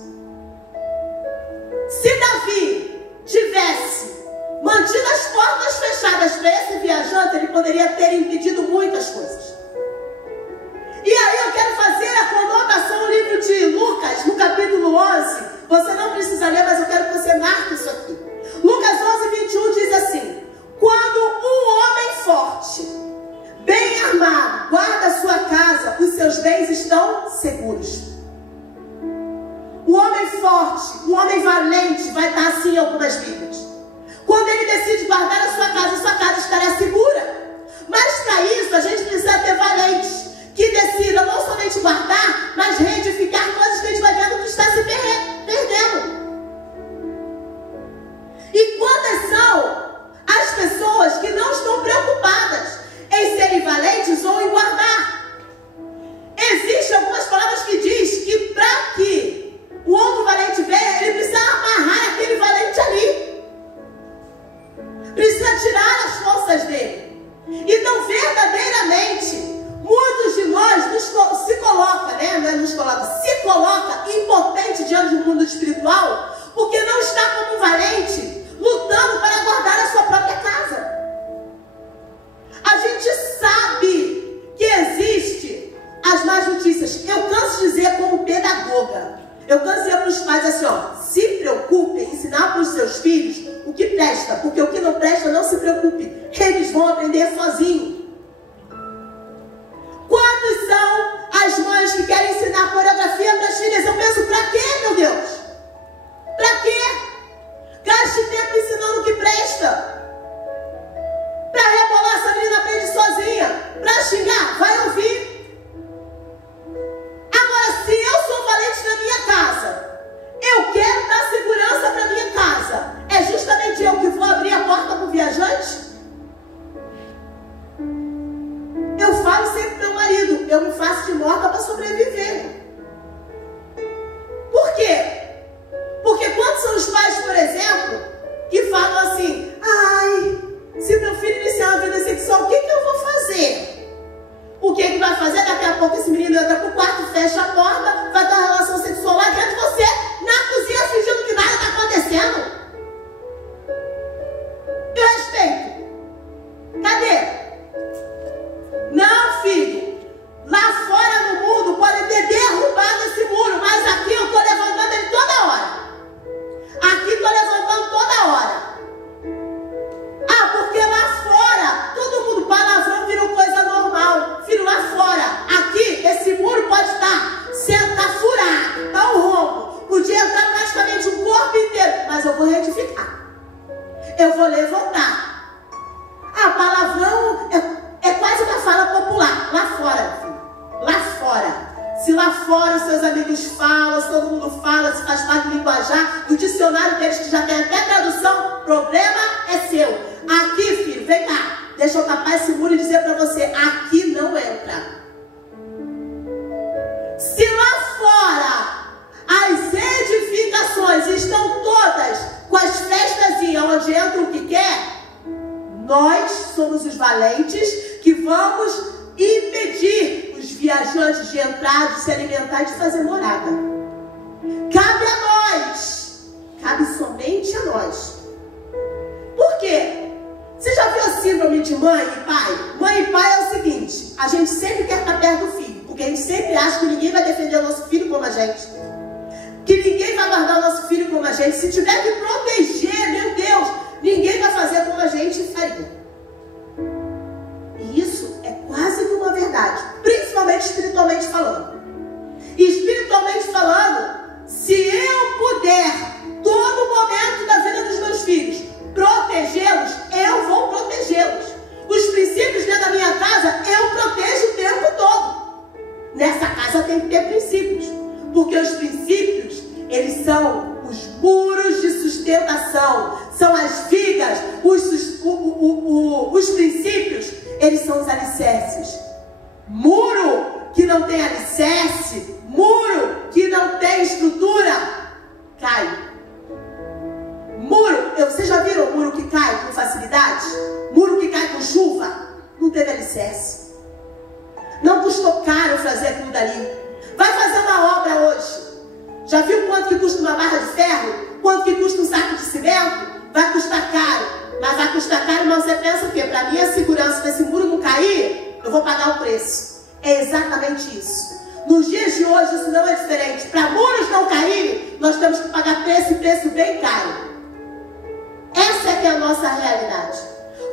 Se Davi tivesse mantido as portas fechadas para esse viajante, ele poderia ter impedido muitas coisas. E aí eu quero fazer a conotação no livro de Lucas, no capítulo 11. Você não precisa ler, mas eu quero que você marque isso aqui. Lucas 11:21 diz assim: quando um homem forte, bem armado, guarda a sua casa, os seus bens estão seguros. O homem forte, o homem valente vai estar assim em algumas vidas. Quando ele decide guardar a sua casa estará segura. Mas para isso a gente precisa ter valentes que decidam não somente guardar, mas reedificar coisas que a gente vai vendo que está se perdendo. E quantas são as pessoas que não estão preocupadas em serem valentes ou em guardar? Existem algumas palavras que diz que para que o outro valente venha, ele precisa amarrar aquele valente ali. Precisa tirar as forças dele. Então, verdadeiramente, muitos de nós se coloca impotente diante do mundo espiritual, porque não está como um valente, lutando para guardar a sua própria casa. A gente sabe que existe as más notícias. Eu canso de dizer como pedagoga, eu canso de dizer para os pais assim, ó, se preocupem em ensinar para os seus filhos o que presta, porque o que não presta, não se preocupe, eles vão aprender sozinhos. Quantas são as mães que querem ensinar pornografia para as filhas? Eu penso, para quê, meu Deus? Para quê? Gaste tempo ensinando o que presta. Para rebolar, essa menina aprende sozinha. Para xingar, vai ouvir. Agora, se eu sou valente na minha casa, eu quero dar segurança para minha casa, é justamente eu que vou abrir a porta para o viajante? Eu falo sempre para o meu marido, eu me faço de morta para sobreviver. Por quê? Porque quantos são os pais, por exemplo, que falam assim, ai, se meu filho iniciar uma vida sexual, o que eu vou fazer? O que vai fazer? Daqui a pouco esse menino entra pro quarto, fecha a porta, vai ter uma relação sexual lá dentro, você na cozinha fingindo que nada está acontecendo. E o respeito? Cadê? Não, filho. Lá fora no mundo podem ter derrubado esse muro, mas aqui eu estou levantando ele toda hora. Aqui estou levantando toda hora. Ah, porque lá fora todo mundo, palavrão virou coisa normal. Filho, lá fora, aqui, esse muro pode estar furado, está um rombo. Podia entrar praticamente um corpo inteiro, mas eu vou retificar. Eu vou levantar. Ah, palavrão é quase uma fala popular. Lá fora, filho. Lá fora. Se lá fora os seus amigos falam, se todo mundo fala, se faz parte do linguajar, do dicionário deles que já tem até tradução, problema é seu. Aqui, filho, vem cá. Deixa eu tapar esse muro e dizer para você, aqui não entra. Se lá fora as edificações estão todas com as festazinhas onde entra o que quer, nós somos os valentes que vamos impedir os viajantes de entrar, de se alimentar e de fazer morada. Cabe a nós. Cabe somente a nós. Por quê? Você já viu a síndrome de mãe e pai? Mãe e pai é o seguinte, a gente sempre quer estar perto do filho, porque a gente sempre acha que ninguém vai defender o nosso filho como a gente. Que ninguém vai guardar o nosso filho como a gente. Se tiver que proteger, meu Deus, ninguém vai fazer como a gente faria. E isso é quase que uma verdade, principalmente espiritualmente falando. E espiritualmente falando, se eu puder, todo momento da vida dos meus filhos, protegê-los, eu vou protegê-los. Os princípios dentro da minha casa, eu protejo o tempo todo. Nessa casa tem que ter princípios, porque os princípios, eles são os muros de sustentação, são as vigas, os princípios, eles são os alicerces. Muro que não tem alicerce, muro que não tem estrutura, cai. Muro, vocês já viram o muro que cai com facilidade? Muro que cai com chuva? Não teve alicerce. Não custou caro fazer aquilo dali. Vai fazer uma obra hoje. Já viu quanto que custa uma barra de ferro? Quanto que custa um saco de cimento? Vai custar caro. Mas vai custar caro, mas você pensa o quê? Para minha segurança desse muro não cair, eu vou pagar o preço. É exatamente isso. Nos dias de hoje isso não é diferente. Para muros não caírem, nós temos que pagar preço, e preço bem caro. Essa é que é a nossa realidade.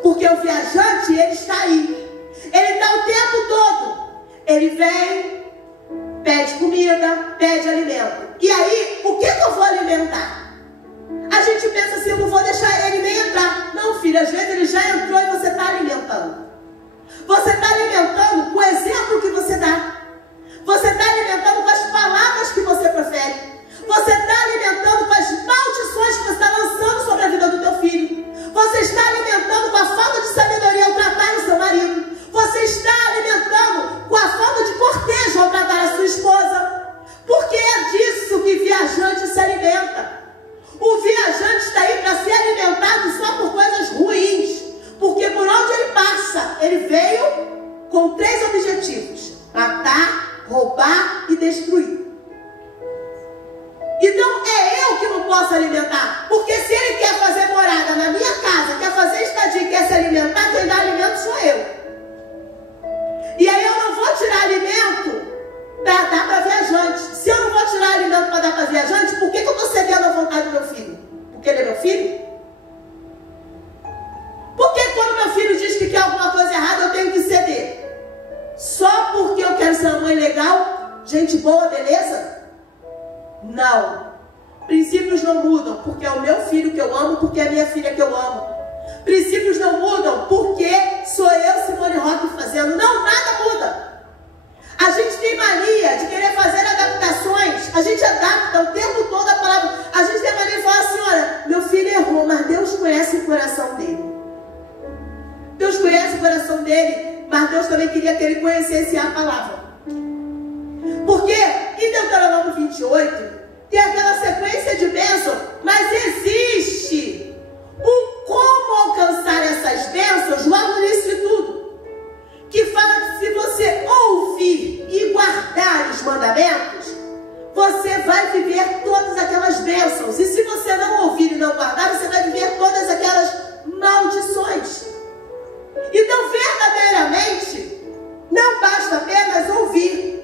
Porque o viajante, ele está aí. Ele está o tempo todo. Ele vem, pede comida, pede alimento. E aí, o que eu vou alimentar? A gente pensa assim, eu não vou deixar ele nem entrar. Não, filho, às vezes ele já entrou e você está alimentando. Você está alimentando com o exemplo que você dá. Você está alimentando com as palavras que você profere. Você está alimentando com as maldições que você está lançando sobre a vida do teu filho. Você está alimentando com a falta de sabedoria ao tratar o seu marido. Você está alimentando com a falta de cortejo ao tratar a sua esposa. Porque é disso que viajante se alimenta. O viajante está aí para ser alimentado só por coisas ruins. Porque por onde ele passa, ele veio com 3 objetivos: matar, roubar e destruir. Então é eu que não posso alimentar. Porque se ele quer fazer morada na minha casa, quer fazer estadia, quer se alimentar, quem dá alimento sou eu. E aí eu não vou tirar alimento para dar para viajante. Se eu não vou tirar alimento para dar para viajante, por que eu estou cedendo à vontade do meu filho? Porque ele é meu filho? Porque quando meu filho diz que quer alguma coisa errada, eu tenho que ceder? Só porque eu quero ser uma mãe legal, gente boa, beleza? Não. Princípios não mudam porque é o meu filho que eu amo, porque é a minha filha que eu amo. Princípios não mudam porque sou eu, Simone Roque, fazendo. Não, nada muda. A gente tem mania de querer fazer adaptações. A gente adapta o tempo todo a palavra. A gente tem mania de falar assim, olha, meu filho errou, mas Deus conhece o coração dele. Deus conhece o coração dele, mas Deus também queria que ele conhecesse a palavra. Porque em Deuteronômio 28 tem aquela sequência de bênçãos, mas existe um como alcançar essas bênçãos logo no início de tudo, que fala que se você ouvir e guardar os mandamentos, você vai viver todas aquelas bênçãos. E se você não ouvir e não guardar, você vai viver todas aquelas maldições. Então, verdadeiramente, não basta apenas ouvir.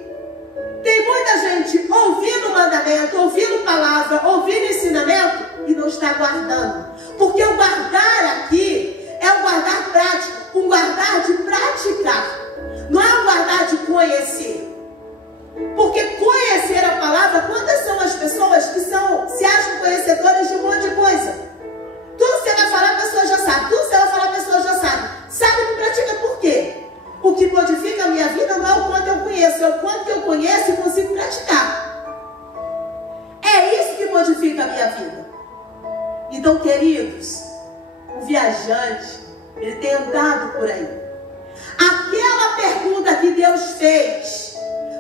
Tem muita gente ouvindo o mandamento, ouvindo palavra, ouvindo ensinamento e não está guardando. Porque o guardar aqui é um guardar prático, um guardar de praticar. Não é um guardar de conhecer. Porque conhecer a palavra, quantas são as pessoas que se acham conhecedoras de um monte de coisa? Tudo que você vai falar, a pessoa já sabe. Tudo que você vai falar, a pessoa já sabe. Sabe e não pratica por quê? O que modifica a minha vida não é o quanto eu conheço, é o quanto que eu conheço e consigo praticar. É isso que modifica a minha vida. Então, queridos, o viajante, ele tem andado por aí. Aquela pergunta que Deus fez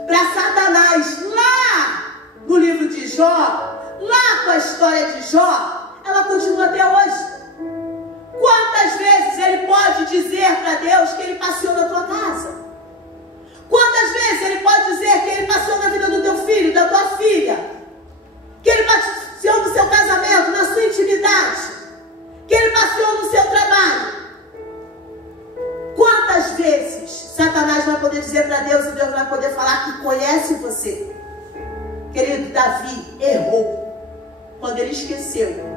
para Satanás lá no livro de Jó, lá com a história de Jó, ela continua até hoje. Quantas vezes ele pode dizer para Deus que ele passeou na tua casa? Quantas vezes ele pode dizer que ele passeou na vida do teu filho, da tua filha? Que ele passeou no seu casamento, na sua intimidade? Que ele passeou no seu trabalho? Quantas vezes Satanás vai poder dizer para Deus e Deus vai poder falar que conhece você? Querido, Davi errou quando ele esqueceu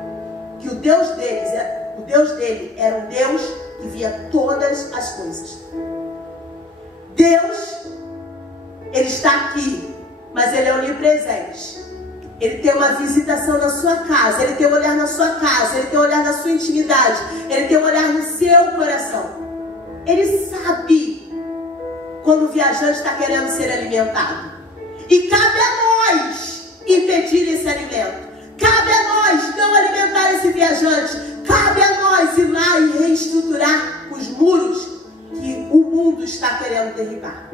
que o Deus dele era um Deus que via todas as coisas. Deus, ele está aqui, mas ele é onipresente. Ele tem uma visitação na sua casa, ele tem um olhar na sua casa, ele tem um olhar na sua intimidade, ele tem um olhar no seu coração. Ele sabe quando o viajante está querendo ser alimentado. E cabe a nós impedir esse alimento. Cabe a nós não alimentar esse viajante. Cabe a nós ir lá e reestruturar os muros que o mundo está querendo derribar.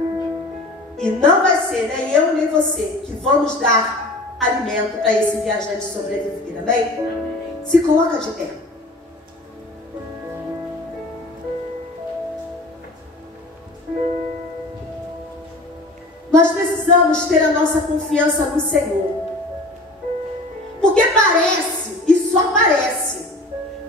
E não vai ser nem eu nem você que vamos dar alimento para esse viajante sobreviver. Amém? Se coloca de pé. Nós precisamos ter a nossa confiança no Senhor. Porque parece, e só parece,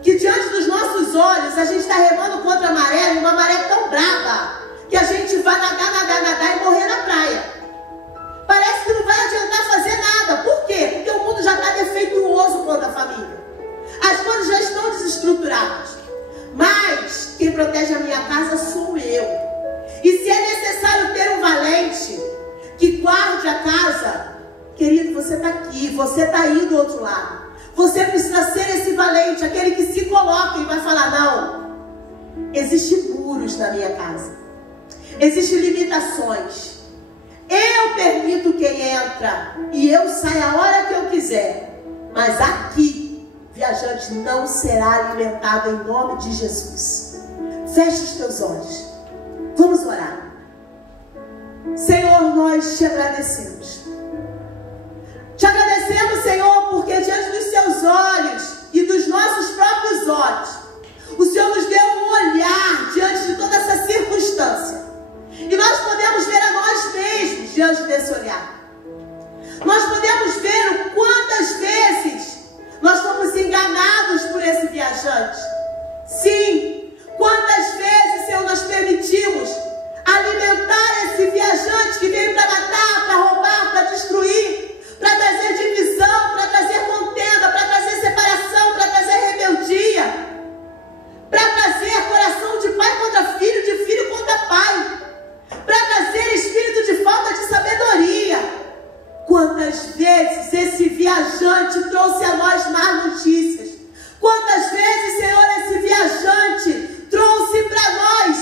que diante dos nossos olhos a gente está remando contra a maré, uma maré tão brava, que a gente vai nadar e morrer na praia. Parece que não vai adiantar fazer nada. Por quê? Porque o mundo já está defeituoso contra a família. As coisas já estão desestruturadas. Mas quem protege a minha casa sou eu. E se é necessário ter um valente que guarde a casa, querido, você está aqui, você está aí do outro lado. Você precisa ser esse valente, aquele que se coloca e vai falar: não, existem muros na minha casa, existem limitações. Eu permito quem entra e eu saio a hora que eu quiser, mas aqui, viajante não será alimentado em nome de Jesus. Feche os teus olhos, vamos orar. Senhor, nós te agradecemos. Te agradecemos, Senhor, porque diante dos seus olhos e dos nossos próprios olhos, o Senhor nos deu um olhar diante de toda essa circunstância. E nós podemos ver a nós mesmos diante desse olhar. Nós podemos ver o quantas vezes nós fomos enganados por esse viajante. Sim, quantas vezes, Senhor, nós permitimos alimentar esse viajante que veio para matar, para roubar, para destruir, para trazer divisão, para trazer contenda, para trazer separação, para trazer rebeldia, para trazer coração de pai contra filho, de filho contra pai, para trazer espírito de falta de sabedoria. Quantas vezes esse viajante trouxe a nós más notícias? Quantas vezes, Senhor, esse viajante trouxe para nós,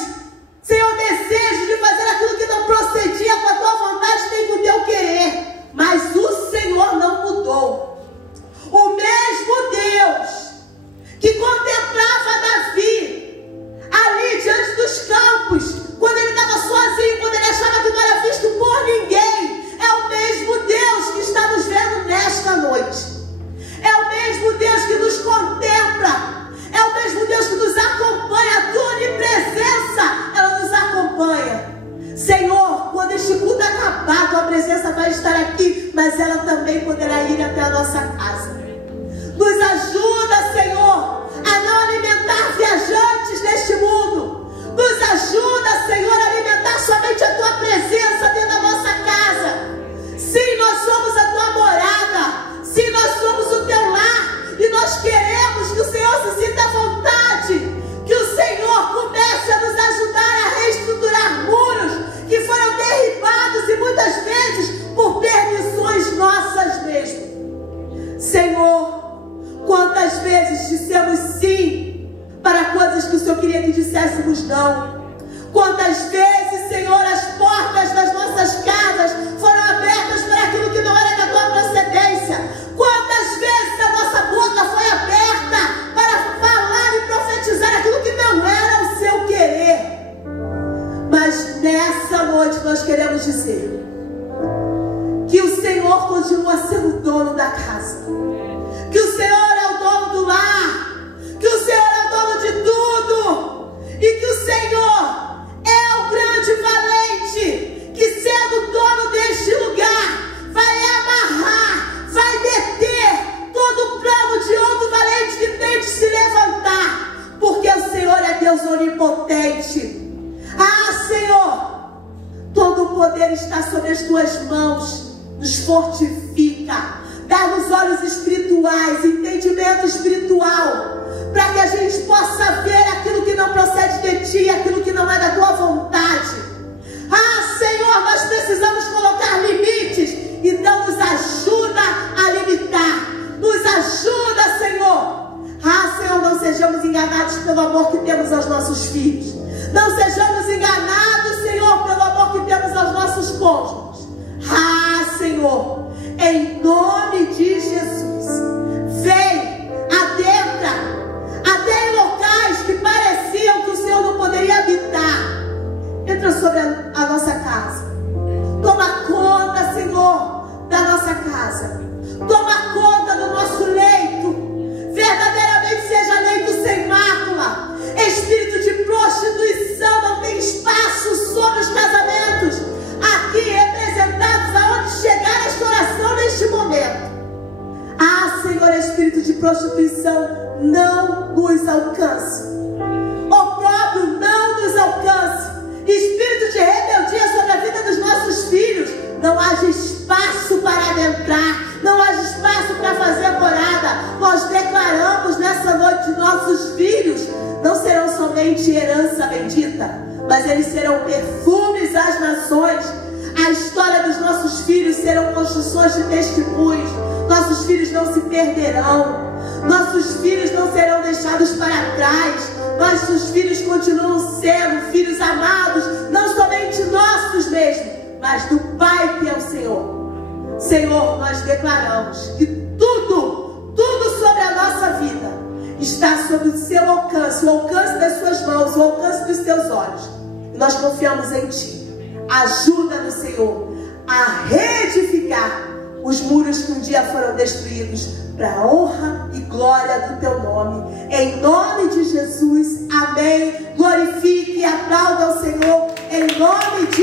Senhor, desejo de fazer aquilo que não procedia com a tua vontade nem com o teu querer. Mas o Senhor não mudou. O mesmo Deus que contemplava Davi ali diante dos campos, quando ele estava sozinho, quando ele achava que não era visto por ninguém, é o mesmo Deus que está nos vendo nesta noite. É o mesmo Deus que nos contempla. É o mesmo Deus que nos acompanha. A tua onipresença, ela nos acompanha. Senhor, quando este culto acabar, tua presença vai estar aqui, mas ela também poderá ir até a nossa casa. Nos ajuda, Senhor, a não alimentar viajantes neste mundo. Nos ajuda, Senhor, a alimentar somente a tua presença dentro da nossa casa. Sim, nós somos a tua morada. Sim, nós somos o teu lar. E nós queremos que o Senhor se sinta à vontade. Que o Senhor comece a nos ajudar a reestruturar muros que foram derribados e muitas vezes por permissões nossas mesmo. Senhor, quantas vezes dissemos sim para coisas que o Senhor queria que disséssemos não. Quantas vezes, Senhor, as portas das nossas casas foram abertas para aquilo que não era da tua procedência. Quantas vezes a nossa boca foi aberta para falar e profetizar aquilo que não era o seu querer. Mas nessa noite nós queremos dizer que o Senhor continua sendo o dono da casa, que o Senhor é o dono do lar, que o Senhor é o dono de tudo, e que o Senhor é o grande valente, que sendo dono deste lugar, vai amarrar, vai deter todo o plano de outro valente que tente se levantar, porque o Senhor é Deus onipotente. Ah, Senhor, todo o poder está sobre as tuas mãos. Nos fortifica, dá-nos olhos espirituais, entendimento espiritual, para que a gente possa ver aquilo que não procede de ti, aquilo que não é da tua vontade. Ah, Senhor, nós precisamos colocar limites, então nos ajuda a limitar, nos ajuda, Senhor. Ah, Senhor, não sejamos enganados pelo amor que temos aos nossos filhos, não sejamos enganados, Senhor, pelo amor que temos aos nossos cônjuges. Ah, Senhor, em nome de Jesus, vem, adentra espírito de prostituição não nos alcance. Opróbrio não nos alcance. Espírito de rebeldia sobre a vida dos nossos filhos, não haja espaço para adentrar, não haja espaço para fazer morada. Nós declaramos nessa noite: nossos filhos não serão somente herança bendita, mas eles serão perfumes às nações. A história dos nossos filhos serão construções de testemunhos. Nossos filhos não se perderão. Nossos filhos não serão deixados para trás. Nossos filhos continuam sendo filhos amados, não somente nossos mesmo, mas do Pai que é o Senhor. Senhor, nós declaramos que tudo sobre a nossa vida está sob o seu alcance, o alcance das suas mãos, o alcance dos teus olhos. E nós confiamos em Ti. Ajuda-nos, Senhor, a reedificar os muros que um dia foram destruídos, para a honra e glória do Teu nome. Em nome de Jesus, amém. Glorifique e aplauda ao Senhor, em nome de